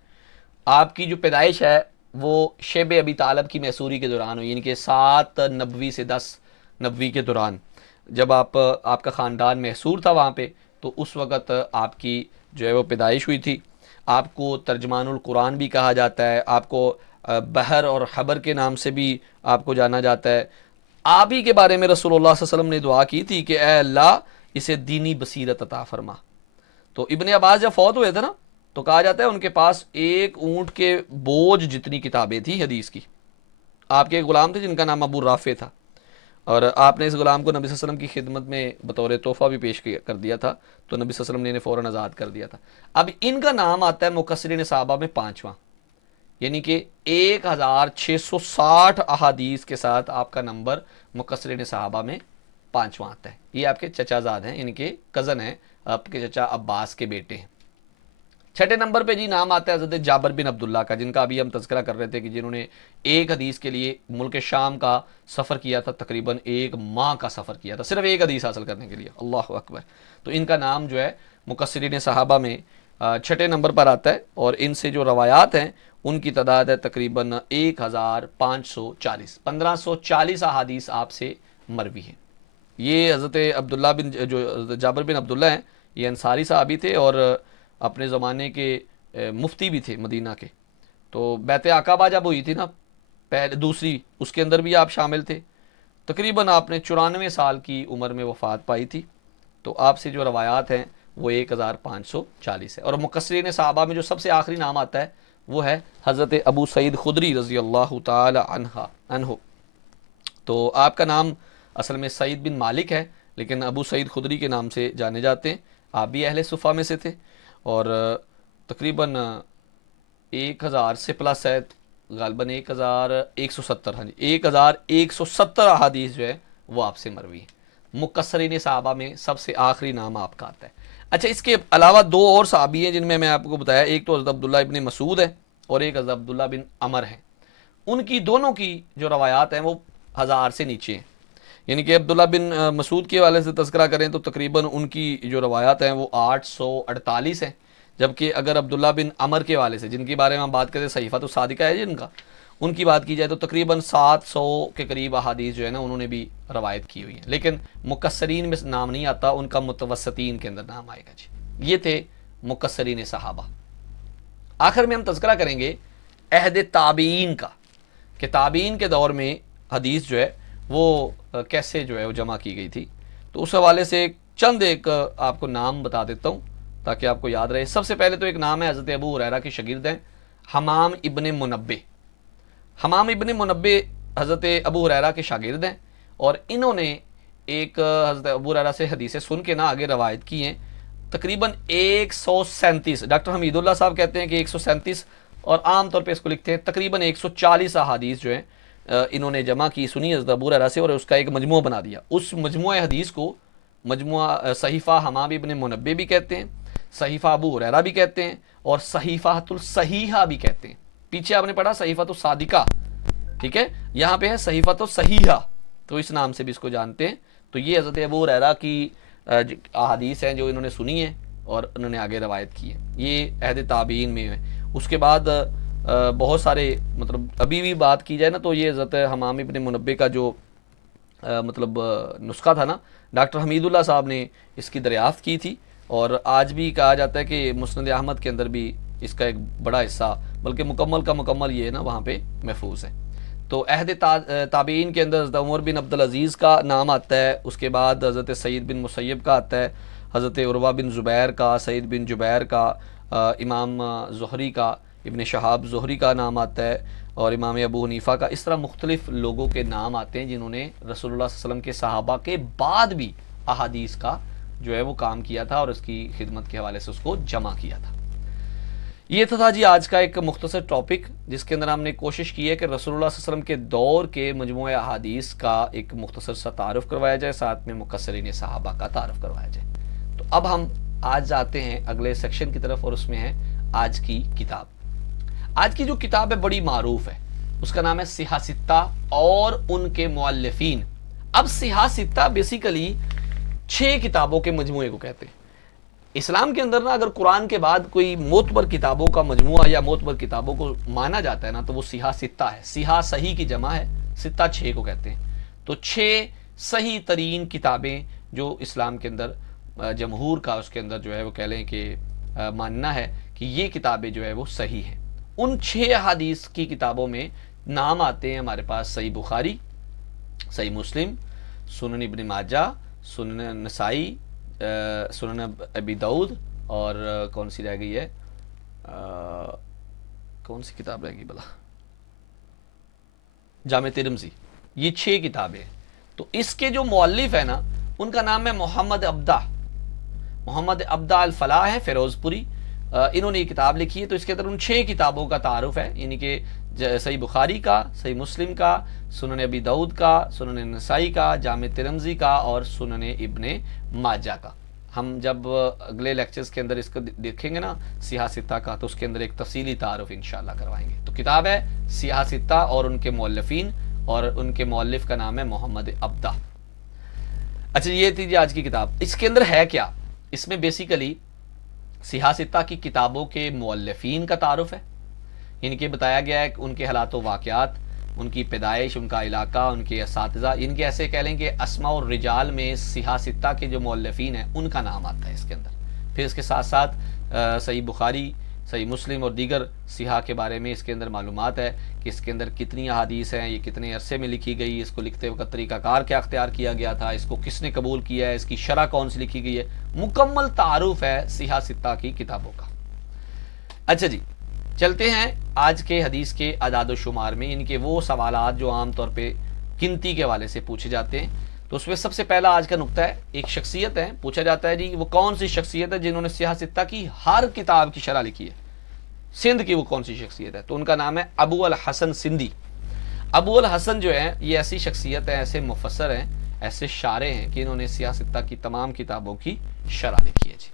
آپ کی جو پیدائش ہے وہ شیب ابی طالب کی محصوری کے دوران ہوئی, یعنی کہ 7 نبوی سے 10 نبوی کے دوران, جب آپ کا خاندان محصور تھا وہاں پہ, تو اس وقت آپ کی جو ہے وہ پیدائش ہوئی تھی. آپ کو ترجمان القرآن بھی کہا جاتا ہے, آپ کو بحر اور حبر کے نام سے بھی آپ کو جانا جاتا ہے. آپ ہی کے بارے میں رسول اللہ صلی اللہ علیہ وسلم نے دعا کی تھی کہ اے اللہ اسے دینی بصیرت عطا فرما. تو ابن عباس جب فوت ہوئے تھے نا, تو کہا جاتا ہے ان کے پاس ایک اونٹ کے بوجھ جتنی کتابیں تھیں حدیث کی. آپ کے ایک غلام تھے جن کا نام ابو رافع تھا, اور آپ نے اس غلام کو نبی صلی اللہ علیہ وسلم کی خدمت میں بطور تحفہ بھی پیش کر دیا تھا, تو نبی صلی اللہ علیہ وسلم نے انہیں فوراً آزاد کر دیا تھا. اب ان کا نام آتا ہے مکثرین صحابہ میں 5واں, یعنی کہ 1660 احادیث کے ساتھ آپ کا نمبر مکثرین صحابہ میں 5واں آتا ہے. یہ آپ کے چچا زاد ہیں, یعنی کہ کزن ہیں, آپ کے چچا عباس کے بیٹے ہیں. 6 نمبر پہ جی نام آتا ہے حضرت جابر بن عبداللہ کا, جن کا ابھی ہم تذکرہ کر رہے تھے کہ جنہوں نے ایک حدیث کے لیے ملک شام کا سفر کیا تھا, تقریباً 1 ماہ کا سفر کیا تھا صرف ایک حدیث حاصل کرنے کے لیے. اللہ اکبر. تو ان کا نام جو ہے مکثرین صحابہ میں 6 نمبر پر آتا ہے, اور ان سے جو روایات ہیں ان کی تعداد ہے تقریباً 1540. 1540 احادیث آپ سے مروی ہیں. یہ حضرت عبداللہ بن جو جابر بن عبداللہ ہیں, یہ انصاری صحابی تھے اور اپنے زمانے کے مفتی بھی تھے مدینہ کے. تو بیعت عقبہ جب ہوئی تھی نا دوسری, اس کے اندر بھی آپ شامل تھے. تقریباً آپ نے 94 سال کی عمر میں وفات پائی تھی. تو آپ سے جو روایات ہیں وہ 1540 ہے. اور مکثرین صحابہ میں جو سب سے آخری نام آتا ہے وہ ہے حضرت ابو سعید خدری رضی اللہ تعالی عنہ. تو آپ کا نام اصل میں سعید بن مالک ہے, لیکن ابو سعید خدری کے نام سے جانے جاتے ہیں. آپ بھی اہل صفہ میں سے تھے, اور تقریباً 1000 سے پلس ہے, غالباً 1170, ہاں جی 1170 احادیث جو ہے وہ آپ سے مروی ہے. مکثرین صحابہ میں سب سے آخری نام آپ کا آتا ہے. اچھا, اس کے علاوہ 2 اور صحابی ہیں جن میں آپ کو بتایا, ایک تو حضرت عبداللہ ابن مسعود ہے اور ایک حضرت عبداللہ بن عمر ہے. ان کی دونوں کی جو روایات ہیں وہ 1000 سے نیچے ہیں. یعنی کہ عبداللہ بن مسعود کے حوالے سے تذکرہ کریں تو تقریباً ان کی جو روایات ہیں وہ 848 ہیں, جبکہ اگر عبداللہ بن عمر کے حوالے سے, جن کے بارے میں ہم بات کریں صحیفۃ الصادقہ ہے جن کا, ان کی بات کی جائے تو تقریباً 700 کے قریب احادیث جو ہے نا انہوں نے بھی روایت کی ہوئی ہیں. لیکن مکثرین میں نام نہیں آتا, ان کا متوسطین کے اندر نام آئے گا جی. یہ تھے مکثرین صحابہ. آخر میں ہم تذکرہ کریں گے عہد تابعین کا, کہ تابعین کے دور میں حدیث جو ہے وہ کیسے جو ہے وہ جمع کی گئی تھی. تو اس حوالے سے ایک آپ کو نام بتا دیتا ہوں تاکہ آپ کو یاد رہے. سب سے پہلے تو ایک نام ہے حضرت ابو ہریرہ کے شاگرد ہیں حمام ابن منبہ. حمام ابن منبہ حضرت ابو ہریرہ کے شاگرد ہیں, اور انہوں نے ایک حضرت ابو ہریرہ سے حدیثیں سن کے نہ آگے روایت کی ہیں. تقریباً 137, ڈاکٹر حمید اللہ صاحب کہتے ہیں کہ 137, اور عام طور پہ اس کو لکھتے ہیں تقریباً 140 احادیث جو ہیں انہوں نے جمع کی سنی حضرت ابو ہریرہ سے, اور اس کا ایک مجموعہ بنا دیا. اس مجموعہ حدیث کو مجموعہ صحیفہ حمام ابن منبہ بھی کہتے ہیں, صحیفہ ابو ہریرہ بھی کہتے ہیں, اور صحیفۃ الصحیحہ بھی کہتے ہیں. پیچھے آپ نے پڑھا صحیفۃ الصادقہ, ٹھیک ہے, یہاں پہ ہے صحیفۃ الصحیحہ, تو اس نام سے بھی اس کو جانتے ہیں. تو یہ حضرت ابو ہریرہ کی احادیث ہیں جو انہوں نے سنی ہیں اور انہوں نے آگے روایت کی ہے. یہ عہد تابعین میں ہے. اس کے بعد بہت سارے, مطلب ابھی بھی بات کی جائے نا تو یہ حضرت حمام ابن منبہ کا جو مطلب نسخہ تھا نا, ڈاکٹر حمید اللہ صاحب نے اس کی دریافت کی تھی, اور آج بھی کہا جاتا ہے کہ مسند احمد کے اندر بھی اس کا ایک بڑا حصہ, بلکہ مکمل کا مکمل یہ ہے نا وہاں پہ محفوظ ہے. تو عہد تابعین کے اندر حضرت عمر بن عبدالعزیز کا نام آتا ہے. اس کے بعد حضرت سعید بن مسیب کا آتا ہے, حضرت عروہ بن زبیر کا, سعید بن جبیر کا, امام زہری کا, ابن شہاب زہری کا نام آتا ہے, اور امام ابو حنیفہ کا. اس طرح مختلف لوگوں کے نام آتے ہیں جنہوں نے رسول اللہ صلی اللہ علیہ وسلم کے صحابہ کے بعد بھی احادیث کا جو ہے وہ کام کیا تھا, اور اس کی خدمت کے حوالے سے اس کو جمع کیا تھا. یہ تھا جی آج کا ایک مختصر ٹاپک, جس کے اندر ہم نے کوشش کی ہے کہ رسول اللہ صلی اللہ علیہ وسلم کے دور کے مجموعہ احادیث کا ایک مختصر سا تعارف کروایا جائے, ساتھ میں مکثرین صحابہ کا تعارف کروایا جائے. تو اب ہم آج جاتے ہیں اگلے سیکشن کی طرف, اور اس میں ہے آج کی کتاب. آج کی جو کتاب ہے بڑی معروف ہے, اس کا نام ہے صحاح ستہ اور ان کے مؤلفین. اب صحاح ستہ بیسیکلی 6 کتابوں کے مجموعے کو کہتے ہیں. اسلام کے اندر نا اگر قرآن کے بعد کوئی معتبر کتابوں کا مجموعہ یا معتبر کتابوں کو مانا جاتا ہے نا تو وہ صحاح ستہ ہے. صحاح صحیح کی جمع ہے, ستہ 6 کو کہتے ہیں. تو 6 صحیح ترین کتابیں جو اسلام کے اندر جمہور کا اس کے اندر جو ہے وہ کہہ لیں کہ ماننا ہے کہ یہ کتابیں جو ہے وہ صحیح ہیں. ان 6 احادیث کی کتابوں میں نام آتے ہیں ہمارے پاس صحیح بخاری, صحیح مسلم, سنن ابن ماجہ, سنن نسائی, سنن ابی داؤد, اور کون سی رہ گئی ہے, کون سی کتاب رہ گئی بلا, جامع ترمذی. یہ 6 کتابیں. تو اس کے جو مؤلف ہے نا ان کا نام ہے محمد عبدہ الفلاح ہے, فیروز پوری. انہوں نے یہ کتاب لکھی ہے. تو اس کے اندر ان 6 کتابوں کا تعارف ہے, یعنی کہ صحیح بخاری کا, صحیح مسلم کا, سنن ابی داؤد کا, سنن نسائی کا, جامع ترمذی کا اور سنن ابن ماجہ کا. ہم جب اگلے لیکچرز کے اندر اس کو دیکھیں گے نا صحاح ستہ کا, تو اس کے اندر ایک تفصیلی تعارف انشاءاللہ کروائیں گے. تو کتاب ہے صحاح ستہ اور ان کے مؤلفین, اور ان کے مؤلف کا نام ہے محمد عبدہ. اچھا یہ تھی جی آج کی کتاب. اس کے اندر ہے کیا؟ اس میں بیسیکلی صحاح ستہ کی کتابوں کے مؤلفین کا تعارف ہے, یعنی کہ بتایا گیا ہے کہ ان کے حالات و واقعات, ان کی پیدائش, ان کا علاقہ, ان کے اساتذہ, ان کے ایسے کہہ لیں کہ اسماء الرجال میں صحاح ستہ کے جو مؤلفین ہیں ان کا نام آتا ہے اس کے اندر. پھر اس کے ساتھ ساتھ صحیح بخاری, صحیح مسلم اور دیگر صحاح کے بارے میں اس کے اندر معلومات ہے کہ اس کے اندر کتنی احادیث ہیں, یہ کتنے عرصے میں لکھی گئی, اس کو لکھتے وقت طریقہ کار کیا اختیار کیا گیا تھا, اس کو کس نے قبول کیا ہے, اس کی شرح کون سی لکھی گئی ہے. مکمل تعارف ہے صحاح ستہ کی کتابوں کا. اچھا جی چلتے ہیں آج کے حدیث کے اعداد و شمار میں, یعنی کہ وہ سوالات جو عام طور پہ گنتی کے حوالے سے پوچھے جاتے ہیں. تو اس میں سب سے پہلا آج کا نقطہ ہے, ایک شخصیت ہے, پوچھا جاتا ہے جی وہ کون سی شخصیت ہے جنہوں نے صحاح ستہ کی ہر کتاب کی شرح لکھی ہے, سندھ کی وہ کون سی شخصیت ہے. تو ان کا نام ہے ابو الحسن سندھی. ابو الحسن جو ہے یہ ایسی شخصیت ہے, ایسے مفسر ہیں, ایسے شارح ہیں کہ انہوں نے صحاح ستہ کی تمام کتابوں کی شرح لکھی ہے جی.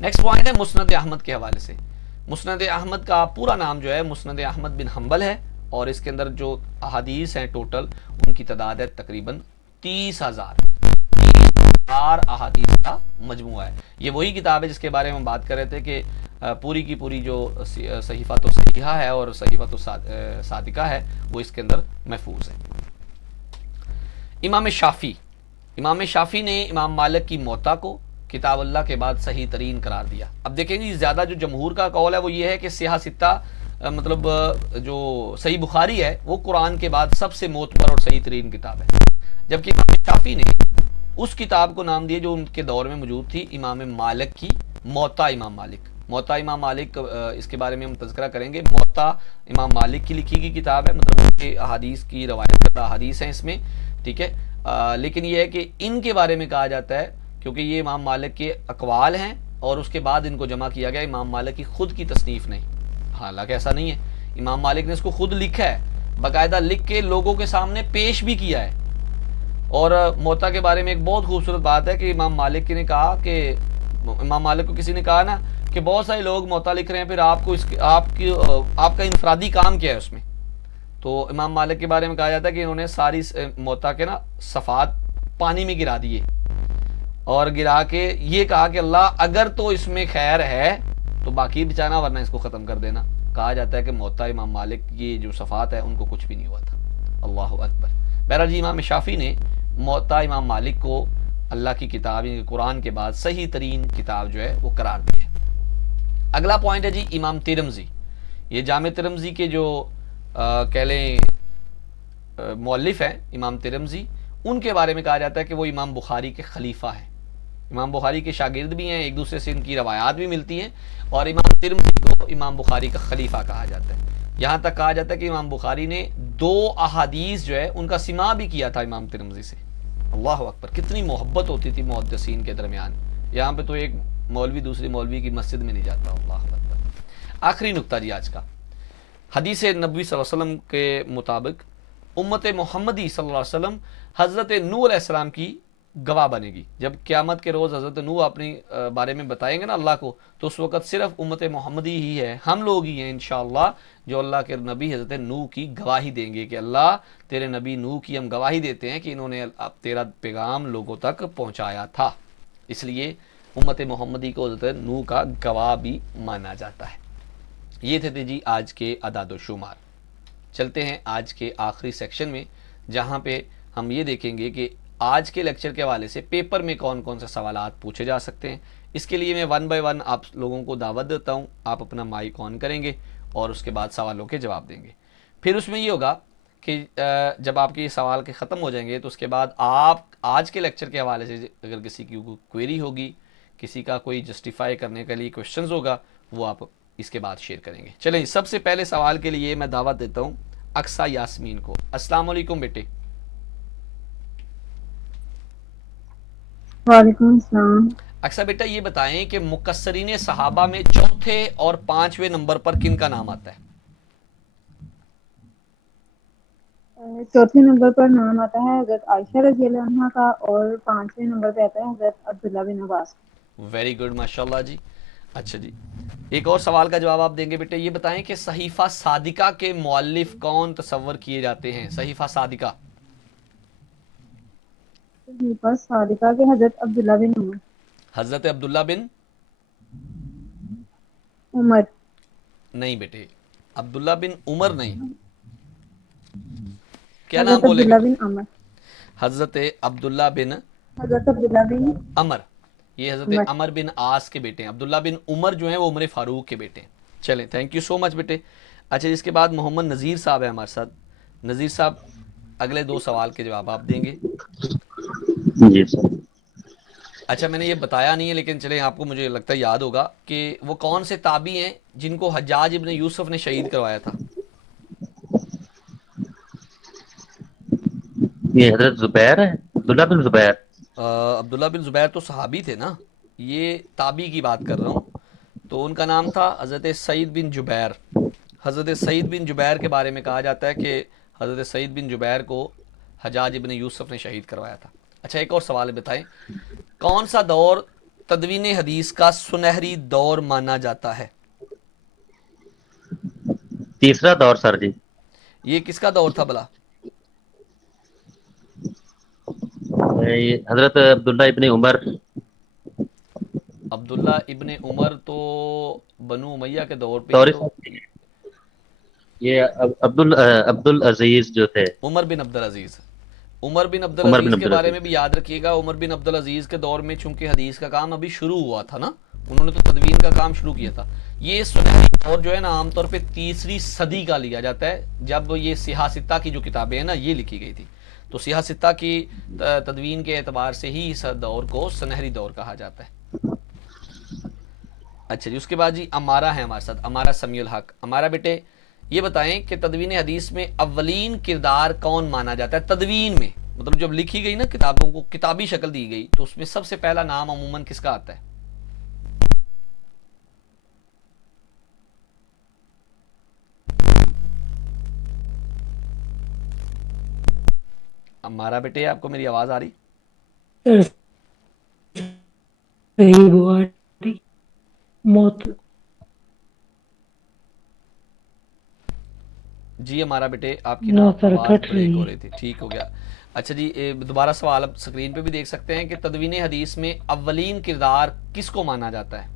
نیکسٹ پوائنٹ ہے مسند احمد کے حوالے سے. مسند احمد کا پورا نام جو ہے مسند احمد بن حنبل ہے, اور اس کے اندر جو احادیث ہیں ٹوٹل ان کی تعداد ہے تقریباً 30,000 احادیث کا مجموعہ ہے. یہ وہی کتاب ہے جس کے بارے میں ہم بات کر رہے تھے کہ پوری کی پوری جو صحیفۃ صحیحہ ہے اور صحیفۃ صادقہ ہے وہ اس کے اندر محفوظ ہے. امام شافی نے امام مالک کی موطا کو کتاب اللہ کے بعد صحیح ترین قرار دیا. اب دیکھیں جی زیادہ جو جمہور کا قول ہے وہ یہ ہے کہ صحاح ستہ مطلب جو صحیح بخاری ہے وہ قرآن کے بعد سب سے معتبر اور صحیح ترین کتاب ہے, جبکہ امام شافی نے اس کتاب کو نام دیے جو ان کے دور میں موجود تھی, امام مالک کی موطا امام مالک. موطا امام مالک اس کے بارے میں ہم تذکرہ کریں گے. موطا امام مالک کی لکھی گئی کتاب ہے, مطلب ان کے احادیث کی روایت کردہ احادیث ہیں اس میں, ٹھیک ہے. لیکن یہ ہے کہ ان کے بارے میں کہا جاتا ہے کیونکہ یہ امام مالک کے اقوال ہیں اور اس کے بعد ان کو جمع کیا گیا, امام مالک کی خود کی تصنیف نہیں. حالانکہ ایسا نہیں ہے, امام مالک نے اس کو خود لکھا ہے, باقاعدہ لکھ کے لوگوں کے سامنے پیش بھی کیا ہے. اور موطا کے بارے میں ایک بہت خوبصورت بات ہے کہ امام مالک نے کہا کہ امام مالک کو کسی نے کہا نا کہ بہت سارے لوگ موطا لکھ رہے ہیں, پھر آپ کا انفرادی کام کیا ہے اس میں. تو امام مالک کے بارے میں کہا جاتا ہے کہ انہوں نے ساری موطا کے نا صفحات پانی میں گرا دیے اور گرا کے یہ کہا کہ اللہ اگر تو اس میں خیر ہے تو باقی بچانا ورنہ اس کو ختم کر دینا. کہا جاتا ہے کہ موطا امام مالک کی جو صفحات ہے ان کو کچھ بھی نہیں ہوا تھا. اللہ اکبر. بہرحال جی امام شافی نے موطا امام مالک کو اللہ کی کتاب قرآن کے بعد صحیح ترین کتاب جو ہے وہ قرار دی ہے. اگلا پوائنٹ ہے جی امام ترمذی. یہ جامع ترمذی کے جو کہہ لیں مؤلف ہیں امام ترمذی, ان کے بارے میں کہا جاتا ہے کہ وہ امام بخاری کے خلیفہ ہیں. امام بخاری کے شاگرد بھی ہیں, ایک دوسرے سے ان کی روایات بھی ملتی ہیں, اور امام ترمذی کو امام بخاری کا خلیفہ کہا جاتا ہے. یہاں تک کہا جاتا ہے کہ امام بخاری نے 2 احادیث جو ہے ان کا سماع بھی کیا تھا امام ترمذی سے. اللہ اکبر, کتنی محبت ہوتی تھی محدثین کے درمیان. یہاں پہ تو ایک مولوی دوسری مولوی کی مسجد میں نہیں جاتا. اللہ اکبر. آخری نقطہ جی آج کا, حدیث نبوی صلی اللہ علیہ وسلم کے مطابق امت محمدی صلی اللہ علیہ وسلم حضرت نوح علیہ السلام کی گواہ بنے گی. جب قیامت کے روز حضرت نوح اپنی بارے میں بتائیں گے نا اللہ کو, تو اس وقت صرف امت محمدی ہی ہے, ہم لوگ ہی ہیں انشاءاللہ جو اللہ کے نبی حضرت نوح کی گواہی دیں گے کہ اللہ تیرے نبی نوح کی ہم گواہی دیتے ہیں کہ انہوں نے تیرا پیغام لوگوں تک پہنچایا تھا. اس لیے امت محمدی کو حضرت نوح کا گواہ بھی مانا جاتا ہے. یہ تھے جی آج کے اعداد و شمار. چلتے ہیں آج کے آخری سیکشن میں, جہاں پہ ہم یہ دیکھیں گے کہ آج کے لیکچر کے حوالے سے پیپر میں کون کون سے سوالات پوچھے جا سکتے ہیں. اس کے لیے میں ون بائی ون آپ لوگوں کو دعوت دیتا ہوں, آپ اپنا مائک آن کریں گے اور اس کے بعد سوالوں کے جواب دیں گے. پھر اس میں یہ ہوگا کہ جب آپ کے یہ سوال کے ختم ہو جائیں گے تو اس کے بعد آپ آج کے لیکچر کے حوالے سے اگر کسی کی کوئری ہوگی, کسی کا کوئی جسٹیفائی کرنے کے لیے کوشچنز ہوگا, وہ آپ اس کے بعد شیئر کریں گے. چلیں سب سے پہلے سوال کے لیے میں دعوت دیتا ہوں اقصیٰ یاسمین کو. السلام علیکم بیٹے. وعلیکم السلام. اقصیٰ بیٹا یہ بتائیں کہ مکثرین صحابہ میں چوتھے اور پانچویں نمبر پر کن کا نام آتا ہے؟ چوتھے نمبر پر نام آتا ہے حضرت عائشہ رضی اللہ عنہا کا, اور پانچویں نمبر پہ آتا ہے حضرت عبداللہ بن عباس. ویری گڈ, ماشاء اللہ جی. اچھا جی, ایک اور سوال کا جواب آپ دیں گے بیٹے. یہ بتائیں کہ صحیفہ صادقہ کے مؤلف کون تصور کیے جاتے ہیں؟ صحیفہ صادقہ. صحیفہ صادقہ کے حضرت عبداللہ بن حضرت عبداللہ بن عمر. نہیں بیٹے, عبداللہ بن عمر نہیں. کیا نام حضرت بولے عبداللہ بیٹے؟ بن عمر. حضرت عبداللہ بن حضرت عبداللہ بن عمر. یہ حضرت عمر بن عاص کے بیٹے ہیں. عبداللہ بن عمر جو ہیں وہ عمر فاروق کے بیٹے ہیں. چلیں تھینک یو سو مچ بیٹے. اچھا, اس کے بعد محمد نذیر صاحب ہیں ہمارے ساتھ. نذیر صاحب اگلے دو سوال کے جواب آپ دیں گے. جی سر. اچھا, میں نے یہ بتایا نہیں ہے لیکن چلیں آپ کو مجھے لگتا ہے یاد ہوگا کہ وہ کون سے تابعی ہیں جن کو حجاج ابن یوسف نے شہید کروایا تھا؟ یہ حضرت زبیر ہے, عبداللہ بن زبیر. عبداللہ بن زبیر تو صحابی تھے نا, یہ تابعی کی بات کر رہا ہوں. تو ان کا نام تھا حضرت سعید بن جبیر. حضرت سعید بن جبیر کے بارے میں کہا جاتا ہے کہ حضرت سعید بن جبیر کو حجاج ابن یوسف نے شہید کروایا تھا. اچھا, ایک اور سوال بتائیں, کون سا دور تدوین حدیث کا سنہری دور مانا جاتا ہے؟ تیسرا دور سر جی. یہ کس کا دور تھا بلا؟ یہ حضرت عبداللہ ابن عمر. عبداللہ ابن عمر تو بنو امیہ کے دور پہ ہی سوری تو. سر, یہ عبد العزیز جو تھے. عمر بن عبدالعزیز. عمر بن عمر بن عبدالعزیز کے بارے میں بھی عبدالعزیز. یاد رکھیے گا. عمر بن عبدالعزیز کے دور میں چونکہ حدیث کا کام ابھی شروع ہوا تھا نا, انہوں نے تو تدوین کا کام شروع کیا تھا. یہ سنہری دور جو ہے نا عام طور پہ تیسری صدی کا لیا جاتا ہے, جب یہ سیاہ ستہ کی جو کتابیں ہیں نا یہ لکھی گئی تھی. تو سیاہ ستہ کی تدوین کے اعتبار سے ہی اس دور کو سنہری دور کہا جاتا ہے. اچھا جی, اس کے بعد جی امارہ ہے ہمارے ساتھ, امارہ سمیع الحق. امارہ بیٹے یہ بتائیں کہ تدوین حدیث میں اولین کردار کون مانا جاتا ہے تدوین میں؟ مطلب جب لکھی گئی نا کتابوں کو کتابی شکل دی گئی تو اس میں سب سے پہلا نام عموماً کس کا آتا ہے؟ امارہ بیٹے آپ کو میری آواز آ رہی؟ صحیح بخاری موت. جی ہمارا بیٹے آپ کی نا نو سر آواز کٹ بریک رہی ہو ہے. رہی تھی. ٹھیک ہو گیا. اچھا جی, دوبارہ سوال اب سکرین پہ بھی دیکھ سکتے ہیں کہ تدوین حدیث میں اولین کردار کس کو مانا جاتا ہے؟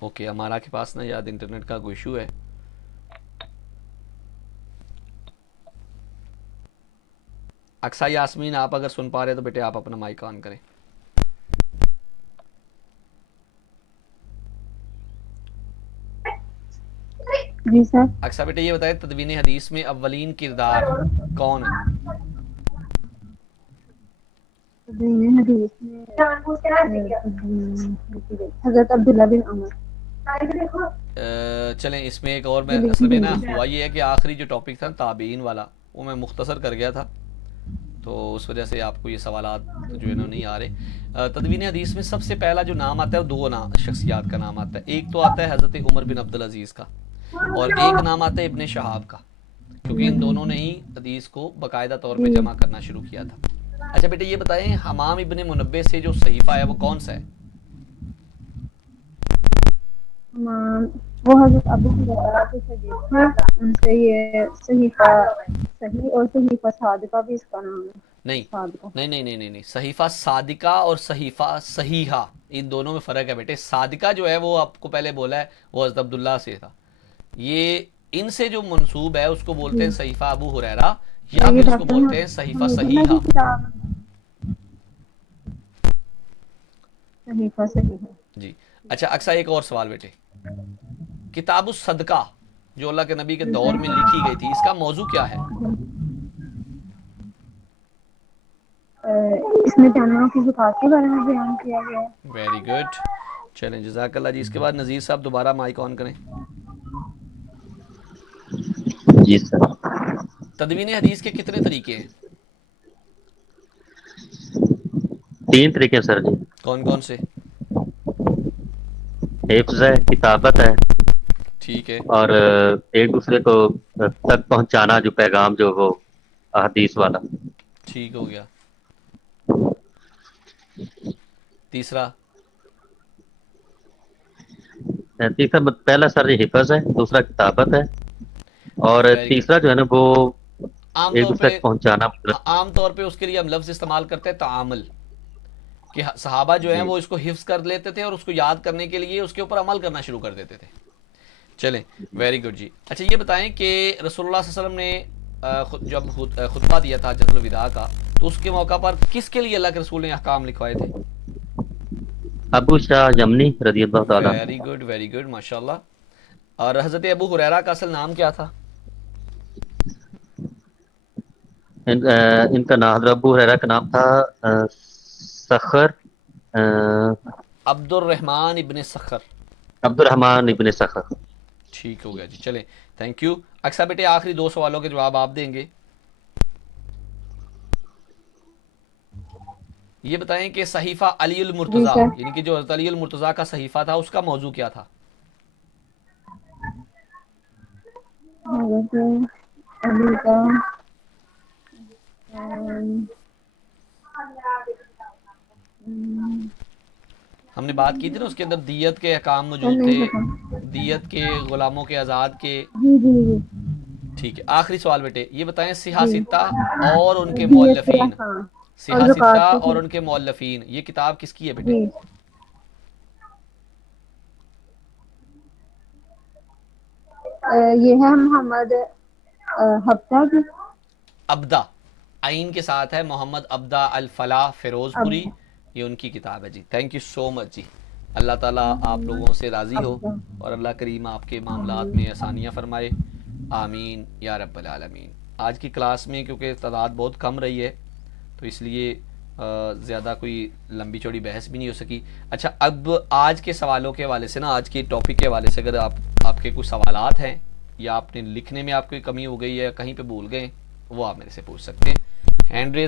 اوکے, ہمارا کے پاس نا یاد انٹرنیٹ کا کوئی ایشو ہے. اقصیٰ یاسمین آپ اگر سن پا رہے تو بیٹے آپ اپنا مائک آن کریں. جی سر. اقصیٰ بیٹے یہ بتائیں تدوین حدیث میں اولین کردار کون ہے؟ تدوین حدیث میں حضرت عبداللہ بن عمر. چلیں اس میں ایک اور, میں جو اصل لکھی میں گئی نا ہے. ہوا یہ ہے کہ آخری جو ٹاپک تھا تابعین والا وہ میں مختصر کر گیا تھا, تو اس وجہ سے آپ کو یہ سوالات جو ہے نا نہیں آ رہے. تدوین حدیث میں سب سے پہلا جو نام آتا ہے وہ دو شخصیات کا نام آتا ہے. ایک تو آتا ہے حضرت عمر بن عبدالعزیز کا, اور ایک نام آتا ہے ابن شہاب کا، کیونکہ ان دونوں نے ہی حدیث کو باقاعدہ طور پہ جمع کرنا شروع کیا تھا۔ اچھا بیٹے یہ بتائیں حمام ابن منبع سے جو صحیفہ ہے وہ کون سا ہے؟ وہ حضرت ابو ہریرہ کے شاگرد ہیں، ان سے یہ صحیفہ صحیح اور صحیفہ صادقہ بھی اس کا نام ہے۔ نہیں صادقہ نہیں نہیں نہیں نہیں نہیں، صحیفہ صادقہ اور صحیفہ صحیحہ ان دونوں میں فرق ہے بیٹے۔ صادقہ جو ہے وہ آپ کو پہلے بولا ہے وہ حضرت عبداللہ سے تھا، یہ ان سے جو منسوب ہے اس کو بولتے ہیں صحیفہ ابو ہریرہ، یا یہ پھر اس کو ڈاکٹر بولتے ہیں صحیفہ حمید اللہ صحیحہ۔ کی کتاب صحیفہ صحیح ہے۔ جی اچھا اکثر ایک اور سوال بیٹے، کتاب الصدقہ جو اللہ کے نبی کے دور میں لکھی گئی تھی اس کا موضوع کیا ہے؟ اس میں جانوروں کی زکوٰۃ کے بارے میں بیان کیا گیا ہے۔ ویری گڈ، چلیں جزاک اللہ جی۔ اس کے بعد نذیر صاحب دوبارہ مائک آن کریں۔ جی سر۔ تدوین حدیث کے کتنے طریقے ہیں؟ 3 طریقے سر جی، کون کون سے؟ حفظ ہے، کتابت ہے، ٹھیک ہے، اور ایک دوسرے کو تک پہنچانا جو پیغام جو وہ حدیث والا۔ ٹھیک ہو گیا۔ تیسرا؟ تیسرا پہلا سر جی حفظ ہے، دوسرا کتابت ہے، اور ویری گڈ۔ تیسرا جو ہے نا وہ عام ایک طور دوسرے پہ تک پہنچانا مطلب۔ عام طور پہ اس کے لیے ہم لفظ استعمال کرتے ہیں تعامل، کہ صحابہ جو ہیں جی وہ اس کو حفظ کر لیتے تھے اور اس کو یاد کرنے کے لیے اس کے اوپر عمل کرنا شروع کر دیتے تھے۔ چلیں ویری گڈ جی۔ اچھا یہ بتائیں کہ رسول اللہ صلی اللہ علیہ وسلم نے جب خطبہ دیا تھا حجۃ الوداع کا تو اس کے موقع پر کس کے لیے اللہ کے رسول نے احکام لکھوائے تھے؟ ابو شاہ یمنی رضی اللہ تعالیٰ عنہ۔ ویری گڈ ماشاء اللہ۔ اور حضرت ابو ہریرہ کا اصل نام کیا تھا؟ ان کا نام حضرت ابو ہریرہ کا نام تھا سخر، عبد الرحمن ابن سخر۔ عبد الرحمن ابن سخر۔ ٹھیک ہو گیا جی، چلیں تھینک یو۔ اکثر بیٹے آخری 2 سوالوں کے جواب آپ دیں گے۔ یہ بتائیں کہ صحیفہ علی جی المرتضیٰ سر۔ یعنی کہ جو حضرت علی المرتضیٰ کا صحیفہ تھا اس کا موضوع کیا تھا؟ حضرت علی کا ام، ہم نے بات کی تھی نا اس کے اندر دیت کے احکام سر موجود نہیں تھے، پتا۔ دیت کے، غلاموں کے آزاد کے۔ جی جی جی ٹھیک ہے آخری سوال بیٹے، یہ بتائیں سیاہ جی ستہ اور ان کے دیت کے مؤلفین، احکام اور سیاہ ستہ زکوٰۃ اور کے۔ ان کے مؤلفین، یہ کتاب کس کی ہے بیٹے؟ جی یہ ہے محمد حفصہ کی۔ ابدا عین کے ساتھ ہے، محمد ابدا الفلاح فیروز پوری، یہ ان کی کتاب ہے جی۔ تھینک یو سو مچ جی۔ اللہ تعالیٰ آپ لوگوں سے راضی ہو ابدا اور اللہ کریم آپ کے معاملات میں آسانیاں فرمائے، آمین یا رب العالمین۔ آج کی کلاس میں کیونکہ تعداد بہت کم رہی ہے تو اس لیے زیادہ کوئی لمبی چوڑی بحث بھی نہیں ہو سکی۔ اچھا اب آج کے سوالوں کے حوالے سے نا، آج کے ٹاپک کے حوالے سے اگر آپ کے کچھ سوالات ہیں یا آپ نے لکھنے میں آپ کو کمی ہو گئی ہے یا کہیں پہ بھول گئے وہ آپ میرے سے پوچھ سکتے ہیں۔ Hand raise